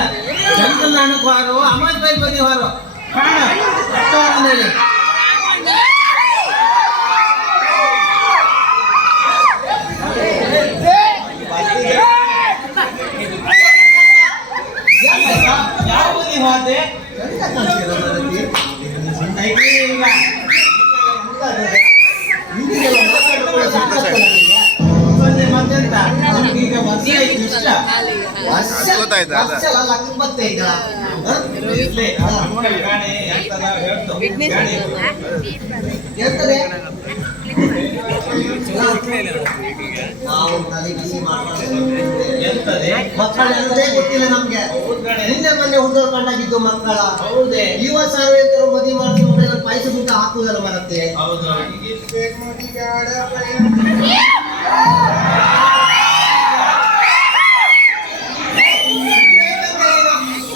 ಇಲ್ಲ ಚಂದ್ರನಾಣಕ್ಕೆ ಹಾರು ಅಮಲ್ ಪೈ ಬದಿ ಹಾರು ಕಾಣ ಹೇಳಿ ಯಾವ ಬದಿ ಹೋದೆ ಮತ್ತೆಂತ ಈಗ ವರ್ಷ ಇಷ್ಟ ನಾವು ತಲೆ ಬಿಸಿ ಮಕ್ಕಳೇ ಗೊತ್ತಿಲ್ಲ ನಮ್ಗೆ ಹಿಂದೆ ಮೊನ್ನೆ ಹುಡುಗರು ಕಂಡಾಗಿದ್ದು ಮಕ್ಕಳ ಹೌದೇ ಯುವ ಸಾರ್ವಜನಿಕರು ಮದುವೆ ಮಾಡಿಸಿ ಮಕ್ಕಳಿಗೆ ಪಾಯಸ ಮುಖ ಹಾಕುವುದಲ್ಲ ಮರತ್ತೆ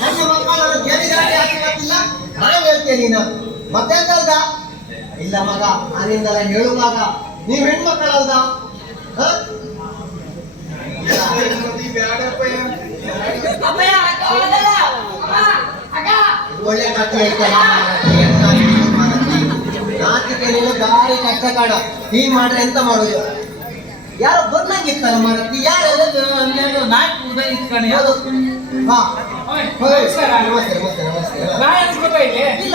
ನನ್ನ ಮಕ್ಕಳನ್ನು ಬೇಡಿದಾಡಿ ಹಾಕಿ ಬರ್ತಿಲ್ಲ ನಾನು ಹೇಳ್ತೇನೆ ನೀನು ಮತ್ತೆಂತಲ್ದ ಇಲ್ಲ ಮಗ ನಾನಿಂದಲ್ಲ ಹೇಳುವಾಗ ನೀವ್ ಹೆಣ್ಮಕ್ಕಳಲ್ದ ಒಳ್ಳೆ ಕಥೆ ಐತೆ ನಾಚಿಕೆ ನೀನು ದಾರಿ ಕಷ್ಟ ಕಾಣ ಹೀ ಮಾಡ್ರೆ ಎಂತ ಮಾಡೋದು ಯಾರೋ ಬಂದಂಗಿತ್ತಲ್ಲ ಮಾರತಿ ಯಾರು ನಾಲ್ಕು ಉದಯ ಇಟ್ಕೊಂಡು ಹಾ ನಮಸ್ತೆ ನಮಸ್ತೆ ನಮಸ್ತೆ ಇಲ್ಲ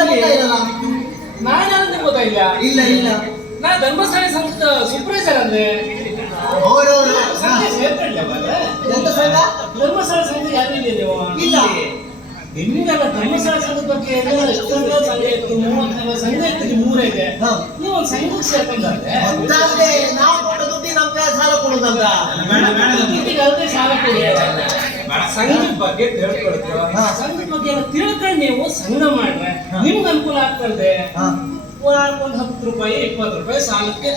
ಗೊತ್ತಾಯಿಲ್ಲ ಇಲ್ಲ ಇಲ್ಲ ನಾ ಧರ್ಮಸ್ಥಳ ಸಂಸ್ಥೆ ಸೂಪರ್ವೈಸರ್ ಅಂದ್ರೆ ಎಂತ ಸಂಘ ಧರ್ಮಸ್ಥಳ ಸಂಘ ಯಾರು ಇಲ್ಲ ನಿಮ್ಗೆಲ್ಲ ಧರ್ಮಸ್ಥಳ ಸಂಘದ ಬಗ್ಗೆ ಎಷ್ಟೊಂದು ಸಂಘ ಇತ್ತು 30 ಸಂಘ ಇತ್ತು 3 ಇದೆ ನೀವು ಒಂದು ಸಂಘಕ್ಕೆ ಸೇರ್ಕೊಂಡ್ರೆ ನಾವು ಕೊಡೋ ದುಡ್ಡಿ ನಮ್ಗೆ ಸಾಲ ಕೊಡೋದಲ್ಲ ಅಲ್ಲದೆ ಸಾಲ ಕೊಡಿ ಸಂಘದ ಬಗ್ಗೆ ತಿಳ್ಕೊಳ್ತೀವಿ ಸಂಘದ ಬಗ್ಗೆ ಎಲ್ಲ ತಿಳ್ಕೊಂಡು ನೀವು ಸಂಘ ಮಾಡ್ರೆ ನಿಮ್ಗೆ ಅನುಕೂಲ ಆಗ್ತದೆ ಒಂದು 10 ರೂಪಾಯಿ 20 ರೂಪಾಯಿ ಸಾಲಕ್ಕೆ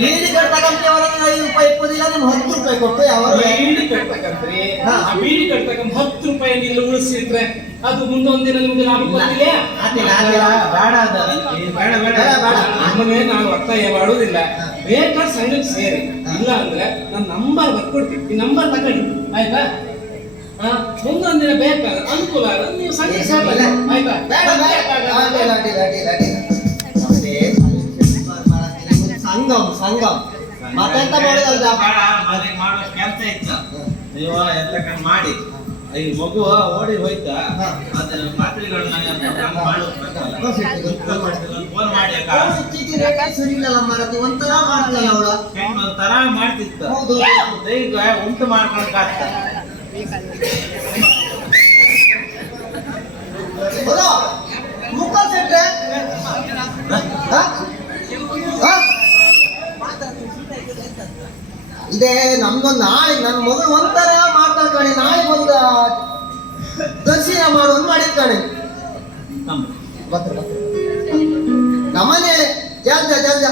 ಬೀಡಿ ಕಟ್ತಕ್ಕಂತ 5 ರೂಪಾಯಿ ಇಪ್ಪದಿಲ್ಲ ನಿಮ್ಗೆ 10 ರೂಪಾಯಿ ಕೊಟ್ಟು ಯಾವ ಬೀಡಿ ಕಟ್ತಕ್ಕಂತ್ರಿ ಆ ಬೀಡಿ ಕಟ್ತಕ್ಕಂತ 10 ರೂಪಾಯಿ ನೀವು ಉಳಿಸಿದ್ರೆ ಅದು ಮುಂದೊಂದಿನ ನಿಮ್ಗೆ ಲಾಭ ಬರ್ತಿಲ್ಲ ನಮ್ಮನೆ ನಾವು ಒತ್ತಾಯ ಮಾಡುವುದಿಲ್ಲ ಬೇಕಾದ್ರೆ ಸಂಘಕ್ಕೆ ಸೇರಿ ಇಲ್ಲ ಅಂದ್ರೆ ನಾನು ನಂಬರ್ ಬರ್ಕೊಡ್ತೀನಿ ಈ ನಂಬರ್ ತಗೊಂಡು ಆಯ್ತಾ ಮುಂದೊಂದಿನ ಬೇಕಾದ್ರೆ ಅನುಕೂಲ ಆದ್ರೆ ನೀವು ಸಂಘಕ್ಕೆ ಸೇರಲ್ಲ ಆಯ್ತಾ ಸಂಗಮ್ ಸಂಗಮ್ ಮತ್ತೆಂತ ಮಾಡೋದಲ್ದ ಮಾಡೋ ಕೆಲಸ ಇತ್ತು ನೀವು ಎಂತ ಮಾಡಿ ಈ ಮಗು ಓಡಿ ಹೋಯ್ತಾ ಅದನ್ನ ಮಾತ್ರೆಗಳನ್ನ ಫೋನ್ ಮಾಡಿ ಸರಿ ಇಲ್ಲ ಮಾರತಿ ಒಂಥರ ಮಾಡ್ತಾನೆ ಅವಳ ಒಂಥರ ಮಾಡ್ತಿತ್ತು ಈಗ ಉಂಟು ಮಾಡ್ಕೊಳಕಾಗ್ತ ಮುಖ ಸೆಟ್ರೆ ಇದೇ ನಮ್ದೊಂದು ನಾಳೆ ನನ್ನ ಮಗಳು ಒಂಥರ ಮಾಡ್ತಾಳೆ ಕಣೆ ನಾಳೆ ಒಂದು ದರ್ಶನ ಮಾಡೋದು ಮಾಡಿರ್ತಾನೆ ನಮ್ಮನೆ ಜಲ್ದ ಜಲ್ದ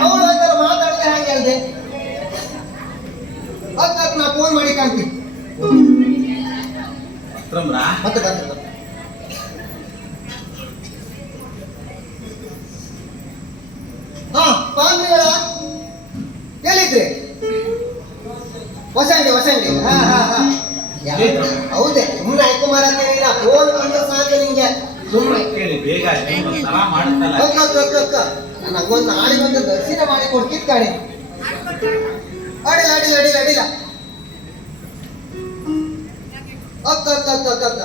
ಅವಳು ಒಂಥರ ಮಾತಾಡಿದ್ರೆ ಹಂಗೆ ಹೇಳ್ದೆ ಅದಕ್ಕೆ ನಾ ಫೋನ್ ಮಾಡಿ ಕಾಣ್ತೀನಿ ಮತ್ತೆ ಬಂದ ಹಾ ಪಾಂಗ್ರಿಗಳ ಎಲ್ಲಿದ್ರಿ ಹೊಸಂಡಿ ಹಾ ಹಾ ಹಾ ಹೌದೇ ಸುಮ್ಮನೆ ಆಯ್ತು ಮಾರಾತೇನಿಲ್ಲ ಫೋನ್ ಬಂದ ಸಾಕು ನಿಂಗೆ ಸುಮ್ಮನೆ ಬೇಗ ನಂಗೊಂದು ನಾಳೆ ಬಂದು ದರ್ಶನ ಮಾಡಿ ಕೊಡ್ತಿದ್ ಕಾಣೆ ಅಡಿಲ್ಲ ಅಡಿಲ್ಲ ಅಡಿಲ್ಲ ಅಡಿಲ್ಲ ಅಕ್ಕ ಅಕ್ಕ ಅಕ್ಕ ಅಕ್ಕ ಅಕ್ಕ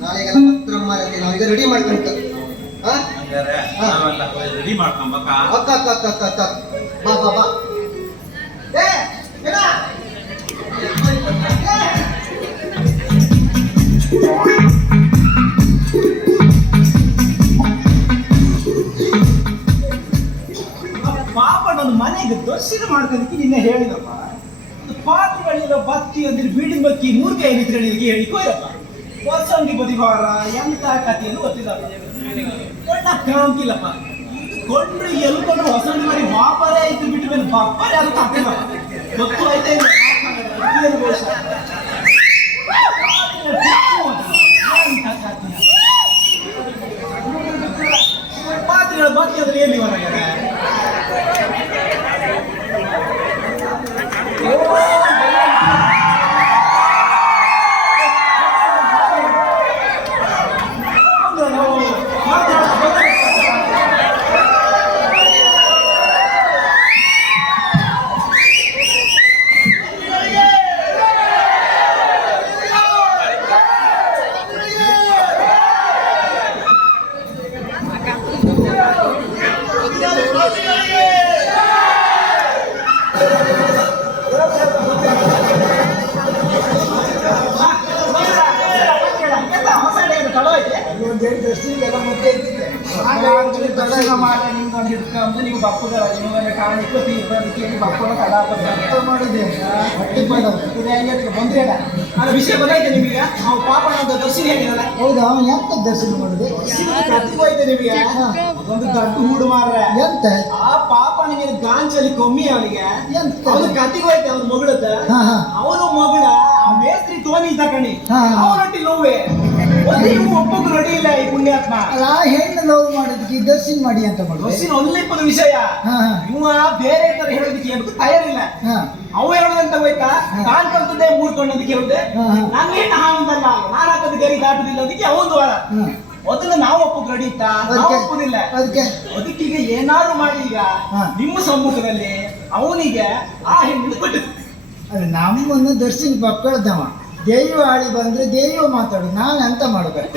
ನಾಳೆಗೆಲ್ಲ ಪತ್ರ ಮಾರತಿ ನಾವೀಗ ರೆಡಿ ಮಾಡ್ಕೊಂತ ರೆಡಿ ಮಾಡ್ಕೊಂಬಕ್ಕ ಅಕ್ಕ ಅಕ್ಕ ಅಕ್ಕ ಅಕ್ಕ ಅಕ್ಕ ಬಾ ಬಾ ಬಾ ಏ ಏನ ಪಾಪ ನನ್ನ ಮನೆಗೆ ದರ್ಶನ ಮಾಡ್ಕೊಳಕ್ಕೆ ನಿನ್ನೆ ಹೇಳಿದಪ್ಪ ಪಾತ್ರೆಗಳಿರೋ ಬತ್ತಿ ಅಂದ್ರೆ ಬೀಡಿನ ಬತ್ತಿ 3 ಕೈ ನಿಂತ್ಕೊಂಡಿದ್ದಕ್ಕೆ ಹೇಳಿ ಕೊಯ್ರಪ್ಪ ಹೊಸಂಗಿ ಬದಿವಾರ ಎಂತ ಕಥೆಯನ್ನು ಗೊತ್ತಿಲ್ಲ ಒಳ್ಳ ಕಾಂತಿಲ್ಲಪ್ಪ ಕೊಂಡ್ರೆ ಎಲ್ಕೊಂಡ್ರು ಹೊಸಂಗಿ ಮಾಡಿ ವಾಪರೇ ಇದ್ದು ಬಿಟ್ಟು ಮೇಲೆ ಬಪ್ಪರೇ ಅದು ತಪ್ಪಿಲ್ಲ ಗೊತ್ತು ಆಯ್ತಾ ಇಲ್ಲ ಪಾತ್ರೆಗಳ ಬಾಕಿ ಅಂದ್ರೆ ಎಲ್ಲಿ ಹೊರಗೆ ತಡ ಐತೆ ಅಲ್ಲಿ ಒಂದು 2 ವರ್ಷಕ್ಕೆಲ್ಲ ಮತ್ತೆ ಇದ್ದಿದ್ದೆ ದರ್ಶನ ಮಾಡಿ ನಿಮ್ಗೊಂದು ಹಿಡ್ಕೊಂಡು ನೀವು ಬಪ್ಪುಗಳ ನಿಮ್ಗೆಲ್ಲ ಕಾಣಿಕೆ ತೀರ್ಪಕ್ಕೆ ಬಪ್ಪುಗಳ ತಡ ಅರ್ಥ ಮಾಡಿದೆ ಹೊಟ್ಟೆ ಮಾಡೋದು ಬಂದ್ರೆ ಅಲ್ಲ ವಿಷಯ ಗೊತ್ತಾಯ್ತು ನಿಮಗೆ ನಾವು ಪಾಪನ ಅಂತ ದರ್ಶನ ಹೇಳಿರಲ್ಲ ಹೌದಾ ಅವನು ಎಂತ ದರ್ಶನ ಮಾಡಿದೆ ಹೋಯ್ತು ನಿಮಗೆ ಒಂದು ದೊಡ್ಡ ಹೂಡು ಮಾರ್ರೆ ಎಂತ ಆ ಪಾಪನಿಗೆ ಗಾಂಚಲಿ ಕಮ್ಮಿ ಅವನಿಗೆ ಎಂತ ಅವನು ಕತ್ತಿಗೆ ಹೋಯ್ತು ಅವನ ಮಗಳದ ಹಾ ಹಾ ಅವನು ಮಗಳ ಆ ಮೇಸ್ತ್ರಿ ತೋನಿ ತಕಣಿ ಹಾ. ಅವನೊಟ್ಟಿ ನೋವೇ ಒಂದು ಇವು ಒಪ್ಪಕ್ಕೆ ರೆಡಿ ಇಲ್ಲ ಈ ಪುಣ್ಯಾತ್ಮ ಅಲ್ಲ ಆ ಹೆಣ್ಣು ಲವ್ ಮಾಡೋದಕ್ಕೆ ಈ ದರ್ಶನ ಮಾಡಿ ಅಂತ ಮಾಡುದು ಬಸ್ಸಿನ ಒಲ್ಲಿಪ್ಪದ ವಿಷಯ ಹಾ ಹಾ ಇವ ಬೇರೆ ತರ ಹೇಳೋದಕ್ಕೆ ಏನಕ್ಕೆ ತಯಾರಿಲ್ಲ ಹಾ ಅವ ಹೇಳೋದಂತ ಹೋಯ್ತಾ ನಾನ್ ಕಲ್ತದ್ದೇ ಮೂರ್ಕೊಂಡದಕ್ಕೆ ಹೇಳುದೆ ಹಾ, ಹಾ. ನನ್ನ ಹೆಣ್ಣು ಹಾಂದಲ್ಲ ನಾನು ಹಾಕದ ಗರಿ ದಾಟುದಿಲ್ಲ ಅದಕ್ಕೆ ಅವೊಂದು ವಾರ ಹಾ ಮೊದಲು ನಾವು ಒಪ್ಪಕ್ ರೆಡಿ ಇತ್ತ ನಾವು ಅದಕ್ಕೆ ಒಪ್ಪುದಿಲ್ಲ ಅದಕ್ಕೆ ಅದಕ್ಕೀಗ ಏನಾದ್ರು ಮಾಡಿ ಈಗ ಹಾ. ನಿಮ್ಮ ಸಮ್ಮುಖದಲ್ಲಿ ಅವನಿಗೆ ಆ ಹೆಣ್ಣು ಕೊಟ್ಟು ಅದು ನಮ್ಮನ್ನು ದರ್ಶನ ಪಕ್ಕಳದವ ದೈವ ಆಳಿ ಬಂದ್ರೆ ದೈವ ಮಾತಾಡು ನಾನು ಎಂತ ಮಾಡ್ಬೇಕು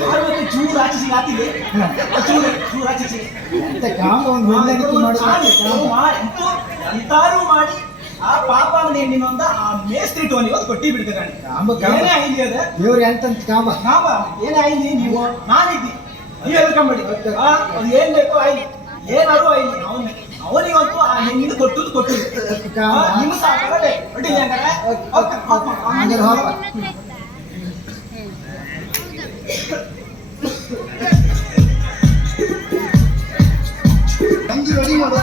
ಚೂರು ಆಚಿಸಿ ಆತಿದೆ ಹಾ. ಚೂರು ಆಚಿಸಿ ಎಂತ ಕಾಂಪೌಂಡ್ ಹೊಂದಾಣಿಕೆ ಅಂತಾರು ಮಾಡಿ ಆ ಪಾಪನ ಹೆಣ್ಣಿನೊಂದ ಆ ಮೇಸ್ತ್ರಿ ಟೋನಿ ಒಂದು ಕೊಟ್ಟಿ ಬಿಡ್ತಾರೆ ಏನೇ ಐಲಿ ಅದ ಇವ್ರು ಎಂತಂತ ಕಾಂಬ ಕಾಮ ಏನೇ ಐಲಿ ನೀವು ನಾನಿದ್ದಿ ನೀವು ಹೇಳ್ಕೊಂಬೇಡಿ ಅದು ಏನ್ ಬೇಕು ಐಲಿ ಏನಾದ್ರು ಐಲಿ ಅವನಿಗಂತೂ ಆ ಹೆಣ್ಣಿನ ಕೊಟ್ಟುದು ನಿಮ್ಮ ಸಾಕಲ್ಲೇ ಅಡ್ಡಿಲ್ಲ ಹಂಗಾರೆ ಹೋಪ ನಮ್ದು ರೆಡಿ ಮಾಡು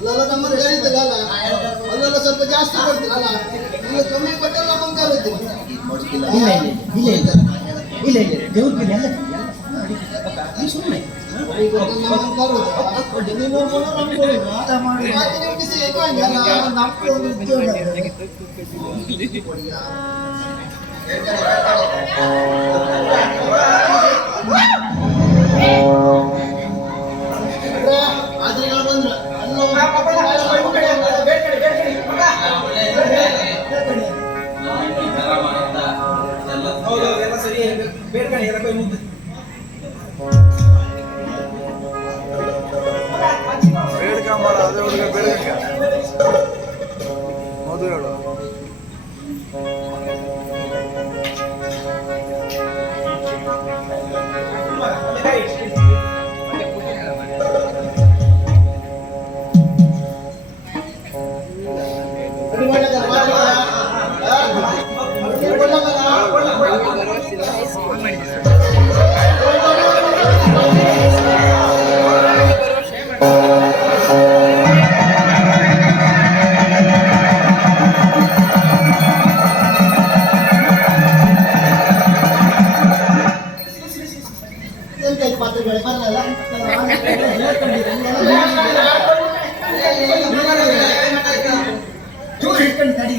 ಅಲ್ಲೆಲ್ಲ ನಮ್ಮ ಕರೀತಲ್ಲ ಅಲ್ಲೆಲ್ಲ ಸ್ವಲ್ಪ ಜಾಸ್ತಿ ಕೊಡ್ತೀರಲ್ಲ ನೀವು ಕಮ್ಮಿ ಕೊಟ್ಟಲ್ಲ ಬಂಗಾರ ಇಲ್ಲ ದೇವ್ರಿಗೆ ಸುಮ್ಮನೆ ಬೇಡ್ಕಣಿ ಎಲ್ಲ ಕೈ ಮುಗ್ದು ಬೇಡ್ಕೊಂಬಾರ ಅದೇ ಹುಡುಗ ಬೇಡ್ಕ ಮದುವೆ ಹೇಳು ಚೂರು ಹಿಡ್ಕೊಂಡು ತಡಿ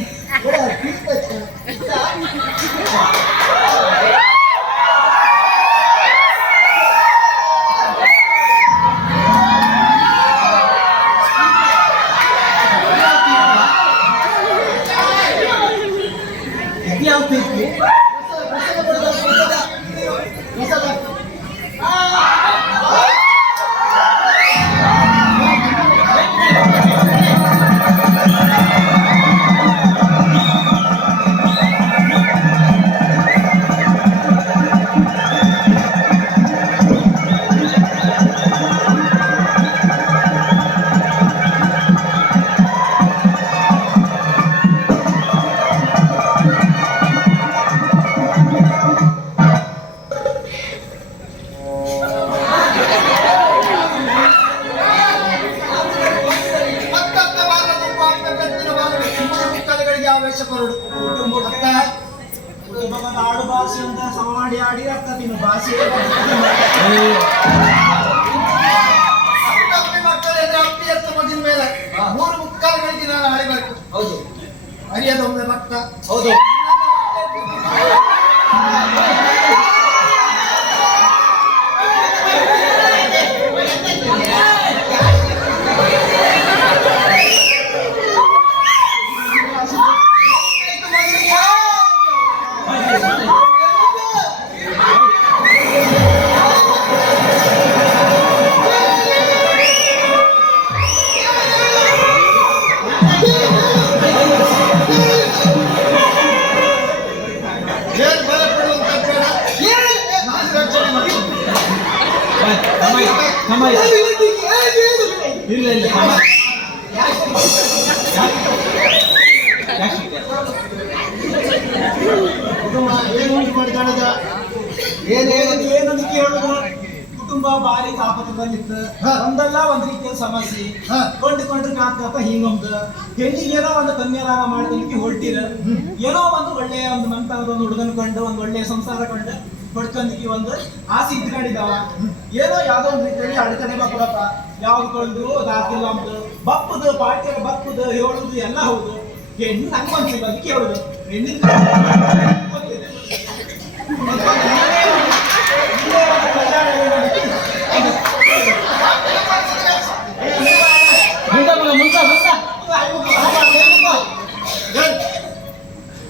ಕುಟುಂಬದ ಆಡು ಭಾಷೆ ಅಂತ ಸಮಾಡಿ ಆಡಿ ಆಗ್ತದೆ ಇನ್ನು ಭಾಷೆ ಅಪ್ಪಿ ಎತ್ತ ಮಗಿನ ಮೇಲೆ 3 ಗಂಟೆ ನಾನು ಆಡಿಬೇಕು. ಹೌದು, ಹರಿಯದ ಒಮ್ಮೆ ಭಕ್ತ. ಹೌದು, ಇಲ್ಲ ಇಲ್ಲ ಏನು ಮಾಡಿ ಕಾಣದ ಏನದಕ್ಕೆ ಹೇಳುದು? ಕುಟುಂಬ ಭಾರಿ ತಾಪತ್ರದಲ್ಲಿತ್ತು. ಒಂದಲ್ಲ ಒಂದ್ ರೀತಿಯ ಸಮಸ್ಯೆ ಕೊಂಡ್ರೆ ಕಾಕ ಹಿಂಗೊಂದು ಹೆಣ್ಣಿಗೆ ಏನೋ ಒಂದು ಕನ್ಯಾದಾನ ಮಾಡೋದಕ್ಕೆ ಹೊರಟಿರ, ಏನೋ ಒಂದು ಒಳ್ಳೆಯ ಒಂದು ಮಂತನದ ಒಂದು ಹುಡುಗನ ಕೊಂಡು ಒಂದು ಒಳ್ಳೆಯ ಸಂಸಾರ ಕೊಂಡು ಹೊಡ್ಕೊಂದಿಕ್ಕೆ ಒಂದು ಆಸೆ ಇದ್ಕೊಂಡಿದ್ದಾವ. ಏನೋ ಯಾವ್ದೋ ಒಂದು ರೀತಿಯಲ್ಲಿ ಅಡಚಣೆ ಕೊಡಪ್ಪ, ಯಾವ್ದು ಕೊಂಡು ಅದಾಕಿಲ್ಲ ಅಂಬುದು ಬಪ್ಪುದು ಪಾಠ್ಯ ಬಪ್ಪುದು ಹೇಳುದು ಎಲ್ಲ ಹೌದು. ಹೆಣ್ಣು ನಂಗೆ ಅನ್ಸಿಲ್ಲ ಅದಕ್ಕೆ ಹೇಳುದು. ಹೆಣ್ಣಿನ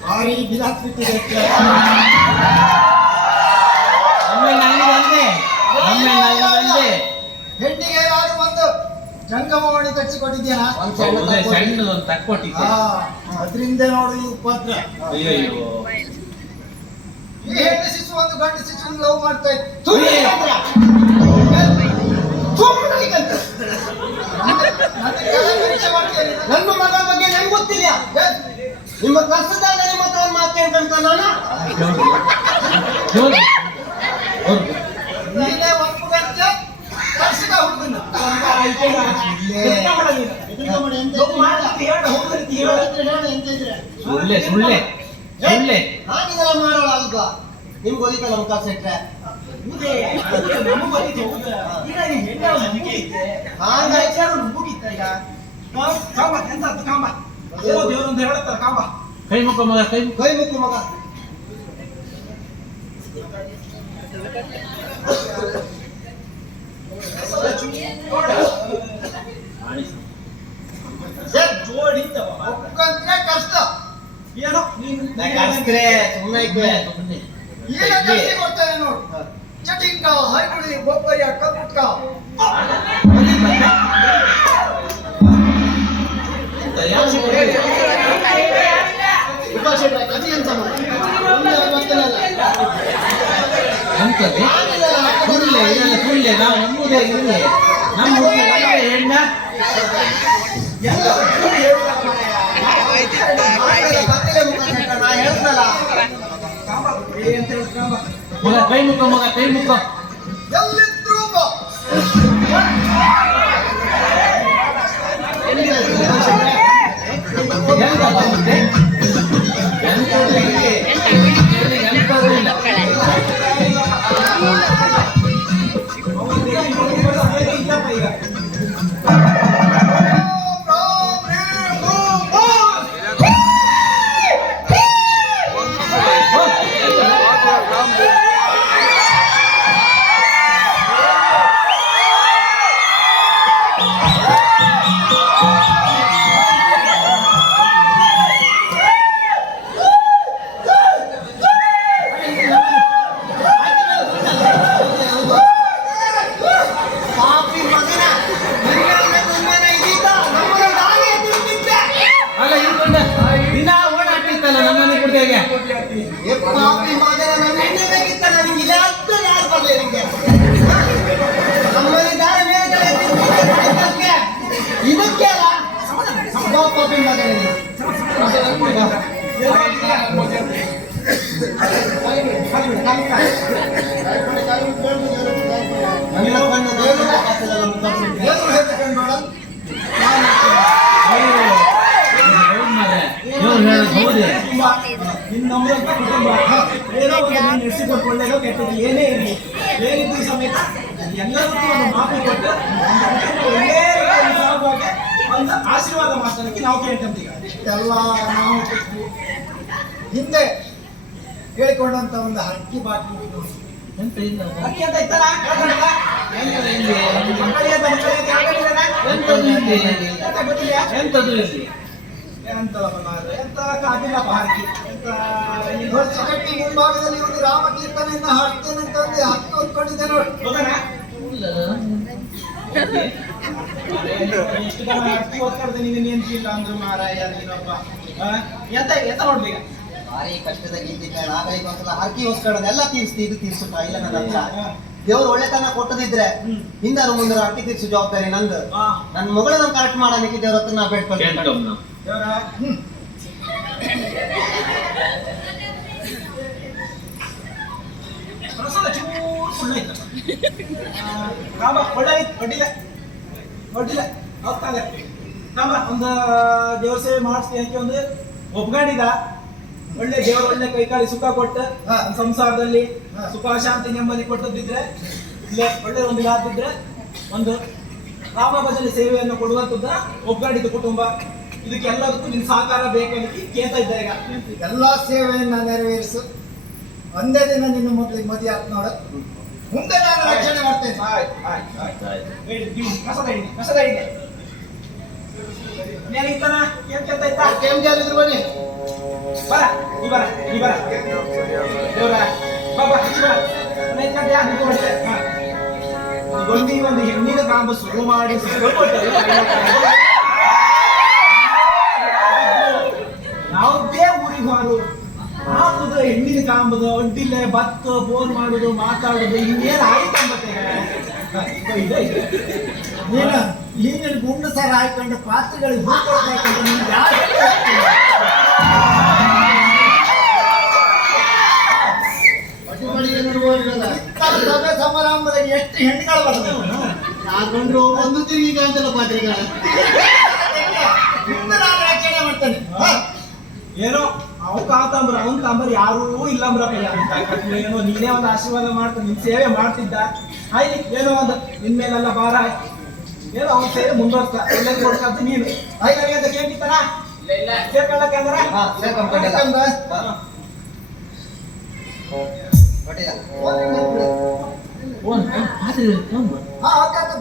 ಭಾರಿ ಬಿಲಾತ್ಬಿಟ್ಟಿದೆ. ಹೆಣ್ಣಿಗೆ ಏನಾದ್ರು ಒಂದು ಜಂಗಮವಾಣಿ ಕಟ್ಟಿಕೊಟ್ಟಿದ್ದೇನಾ? ಸಣ್ಣ ತಕ್ಕೊಟ್ಟಿದ್ದೆ. ಅದರಿಂದ ನೋಡು ಈ ಉಪದ್ರ. ಅಯ್ಯೋ ಈ ಹೆಣ್ಣು ಶಿಶು ಒಂದು ಗಂಡು ಶಿಶು ಲವ್ ಮಾಡ್ತಾ ಇತ್ತು. ನನ್ನ ಮಗಳ ಬಗ್ಗೆ ನಂಗೆ ಗೊತ್ತಿಲ್ಲ. ನಿಮ್ಮ ಕಷ್ಟದಾಗ ನಿಮ್ಮ ಹತ್ರ ಒಂದು ಮಾತೇಂತ ನಾನು ನೀನೇ ಒಪ್ಪುಗಂತೆ ಕರ್ಸಿದ ಹುಡುಗನ ಸುಳ್ಳೆ ಸುಳ್ಳೆ ಸುಳ್ಳೆ ಹಾಗಿದೆಲ್ಲ ಮಾಡೋಣ ಅಲ್ವಾ? ನಿಮ್ಗೆ ಒಲಿಕ ನಮ್ಮ ಕಾಸು ಇಟ್ರೆ ಕೈ ಮುಖ ಮಗ ಕೈ ಕೈ ಮುಕ್ಕು ಮಗ. ಒಪ್ಕೊಂಡ್ರೆ ಕಷ್ಟ. ಏನೋ ಸುಮ್ಮನೆ ಈಗ ಕಟ್ಟಿ ಕೊಡ್ತೇನೆ ನೋಡು. ಚಟಿಂಗ ಹೈಗುಳಿ ಗೊಬ್ಬರ ಕಬ್ಬುಟ್ಕ ಸುಳ್ಳೆ ನಾವು ನಂಬುದೇ ಇರಲಿ. ನಮ್ಮ ಹೆಣ್ಣ ಮಗ ಕೈ ಮುಖ ಮಗ ಕೈ ಮುಖ ಎಲ್ಲಿದ್ರು ಇದಕ್ಕೆ ಹೌದೇ ನಿನ್ನ ನಮ್ಮದಂತ ಕುಟುಂಬ ಏನೋ ಒಂದು ನೀನು ನಡೆಸಿಕೊಟ್ಟು ಒಳ್ಳೆಯದೋ ಕೆಟ್ಟದ್ದು ಏನೇ ಇರಲಿ ಏನಿದ್ದು ಸಮೇತ ಎಲ್ಲರಿಗೂ ಒಂದು ಮಾತು ಕೊಟ್ಟು ಒಳ್ಳೆಯ ರೀತಿಯಲ್ಲಿ ಸಾಗುವಾಗೆ ಒಂದು ಆಶೀರ್ವಾದ ಮಾಡ್ತಾನಕ್ಕೆ ನಾವು ಕೇಳ್ಕೊಂತೀಗ. ಎಲ್ಲ ನಾವು ಹಿಂದೆ ಹೇಳಿಕೊಂಡಂತ ಒಂದು ಹಕ್ಕಿ ಬಾಕಿ ಎಂತ ಇಲ್ಲ ಅಕ್ಕಿ ಅಂತ ಇತ್ತಲ್ಲ ಕೇಳ್ಕೊಂಡಲ್ಲ? ಎಂತ ಇಲ್ಲಿ ಮಕ್ಕಳಿಗೆ ಅಂತ ಮಕ್ಕಳಿಗೆ ಕೇಳ್ಕೊಂಡಿದ್ದಾನ? ಎಂತದು ಇಲ್ಲಿ ಎಂತ ಗೊತ್ತಿಲ್ಲ? ಎಂತದು ಇಲ್ಲಿ ಎಂತ ಮಾರ್ರೆ, ಎಂತ ಕಾದಿಲ್ಲಪ್ಪ ಹಾಕಿ ಎಂತ ಇಲ್ಲಿ ವರ್ಷ ಕಟ್ಟಿ ಮುಂಭಾಗದಲ್ಲಿ ಒಂದು ರಾಮಕೀರ್ತನೆಯನ್ನ ಹಾಡ್ತೇನೆ ಅಂತಂದ್ರೆ ಹಕ್ಕಿ ಹೊತ್ಕೊಂಡಿದ್ದೆ ನೋಡಿ. ಹೋಗೋಣ? ಇಲ್ಲ ಎಷ್ಟು ಜನ ಅಕ್ಕಿ ಓದ್ಕಡ್ದೆ ನೀನು ನೆನ್ಪಿಲ್ಲ ಅಂದ್ರು ಮಾರಾಯ ನೀನೊಬ್ಬ. ಎಂತ ಎಂತ ನೋಡ್ಲಿ ಈಗ? ಭಾರಿ ಕಷ್ಟದ ಗೀತೆ ನಾಗರಿಕ ಒಂದ್ಸಲ ಹರಕಿ ಹೊಸ್ಕೊಳ್ಳೋದು ಎಲ್ಲ ತೀರಿಸ್ತಿ ಇದು ತೀರ್ಸುತ್ತಾ ಇಲ್ಲ ನನ್ನ ಹತ್ರ. ದೇವ್ರು ಒಳ್ಳೆತನ ಕೊಟ್ಟದಿದ್ರೆ ಹಿಂದಾರು ಮುಂದಾರು ಅಕ್ಕಿ ತೀರ್ಸು ಜವಾಬ್ದಾರಿ ನಂದು. ನನ್ನ ಮಗಳನ್ನ ಕರೆಕ್ಟ್ ಮಾಡಲಿಕ್ಕೆ ದೇವ್ರ ಹತ್ರ ನಾ ಬೇಡ್ಕೊಳ್ತೀನಿ. ದೇವ್ರ ಪ್ರಸಾದ ಚೂರು ಸುಳ್ಳು ಇತ್ತು. ಕಾಮ ಒಳ್ಳೆ ಒಡ್ಡಿಲ್ಲ ಒಡ್ಡಿಲ್ಲ ಹೋಗ್ತಾನೆ ಕಾಮ ಒಂದು ದೇವ್ರ ಸೇವೆ ಮಾಡಿಸ್ತೀನಿ ಅಂತ ಒಂದು ಒಪ್ಕೊಂಡಿದ್ದ. ಒಳ್ಳೆ ದೇವರು ಒಳ್ಳೆ ಕೈಕಾಲಿ ಸುಖ ಕೊಟ್ಟು ಸಂಸಾರದಲ್ಲಿ ಸುಖ ಶಾಂತಿ ನೆಮ್ಮದಿ ಕೊಟ್ಟದಿದ್ರೆ ಇಲ್ಲೇ ಒಳ್ಳೆ ಒಂದು ಇದಾದಿದ್ರೆ ಒಂದು ರಾಮ ಭಜನೆ ಸೇವೆಯನ್ನು ಕೊಡುವಂಥದ್ದ ಒಪ್ಕೊಂಡಿದ್ದು ಕುಟುಂಬ. ಇದಕ್ಕೆಲ್ಲದಕ್ಕೂ ನಿನ್ನ ಸಹಕಾರ ಬೇಕಂತ ಕೇಳ್ತಾ ಇದ್ದ ಈಗ. ಎಲ್ಲಾ ಸೇವೆಯನ್ನ ನೆರವೇರಿಸು. ಒಂದೇ ದಿನ ನಿನ್ನ ಮಗಳಿಗೆ ಮದುವೆ ಆತ್ ನೋಡ. ಮುಂದೆ ನಾನು ರಕ್ಷಣೆ ಮಾಡ್ತೇನೆ. ಆಯ್ತು ಆಯ್ತು ಆಯ್ತು ಆಯ್ತು ಹೇಳಿ ಕಸದ ಹಿಡಿ ಕಸದ ಹಿಡಿ ಏನಿತ್ತಾನ ಕೇಳ್ತಾ ಇದ್ದ ಕೇಮ್ ಜಾರಿದ್ರು ಬನ್ನಿ. ಬರ ಈ ಬರ ಈ ಬರ ದೇವ್ರ ಬಾಬಾ ಹಚ್ಚಿ ಬರ ನೈತ್ಕಂಡ್ಯಾ ನಿಂತು ಹೊಡ್ತೆ. ಗೊಂದಿ ಒಂದು ಹೆಣ್ಣಿನ ಕಾಂಬ ಸುಳ್ಳು ಮಾಡಿ ಯಾವುದೇ ಊರಿಗೆ ಮಾರು ಹಾಕುದು ಹೆಣ್ಣಿನ ಕಾಂಬುದು ಅಡ್ಡಿಲ್ಲ ಭತ್ತ ಫೋನ್ ಮಾಡುದು ಮಾತಾಡುದು ಇನ್ನೇನು ಆಯ್ತು ಅಂಬತ್ತೆ. ನೀನು ಈಗ ಗುಂಡು ಸರ ಹಾಕೊಂಡು ಪಾತ್ರೆಗಳಿಗೆ ಹೂಕೊಳ್ತಾಕೊಂಡು ನೀನು ಯಾರು ಸಭೆ ಸಮಾರಂಭದಲ್ಲಿ ಎಷ್ಟು ಹೆಣ್ಣುಗಳು ಬರ್ತವೆ. ಹಾಕೊಂಡ್ರು ಒಂದು ತಿರುಗಿ ಕಾಂತಲ್ಲ ಪಾತ್ರೆಗಳ ನಾನು ರಕ್ಷಣೆ ಮಾಡ್ತೇನೆ. ಏನೋ ಅವ್ನ್ ಕಾಂತಂಬ್ರ ಅವ್ನ್ ಕಾಂಬರ್ ಯಾರೂ ಇಲ್ಲಂಬ್ರಪ್ಪ. ಏನೋ ನೀನೇ ಒಂದು ಆಶೀರ್ವಾದ ಮಾಡ್ತಾನೆ ನಿನ್ ಸೇವೆ ಮಾಡ್ತಿದ್ದ ಆಯ್ತು. ಏನೋ ಒಂದು ನಿನ್ಮೇಲೆಲ್ಲ ಭಾರ ಆಯ್ತು. ಏನೋ ಅವ್ನ ಸೇವೆ ಮುಂದುವರ್ಸ್ತಾ ಎಲ್ಲ ಕೊಡ್ಕಂತ ನೀನು ಆಯ್ತು. ನನಗೆ ಅಂತ ಕೇಳ್ತಿತ್ತಾನ ಸೇರ್ಕೊಳ್ಳಕ್ಕೆ ಅಂದ್ರೆ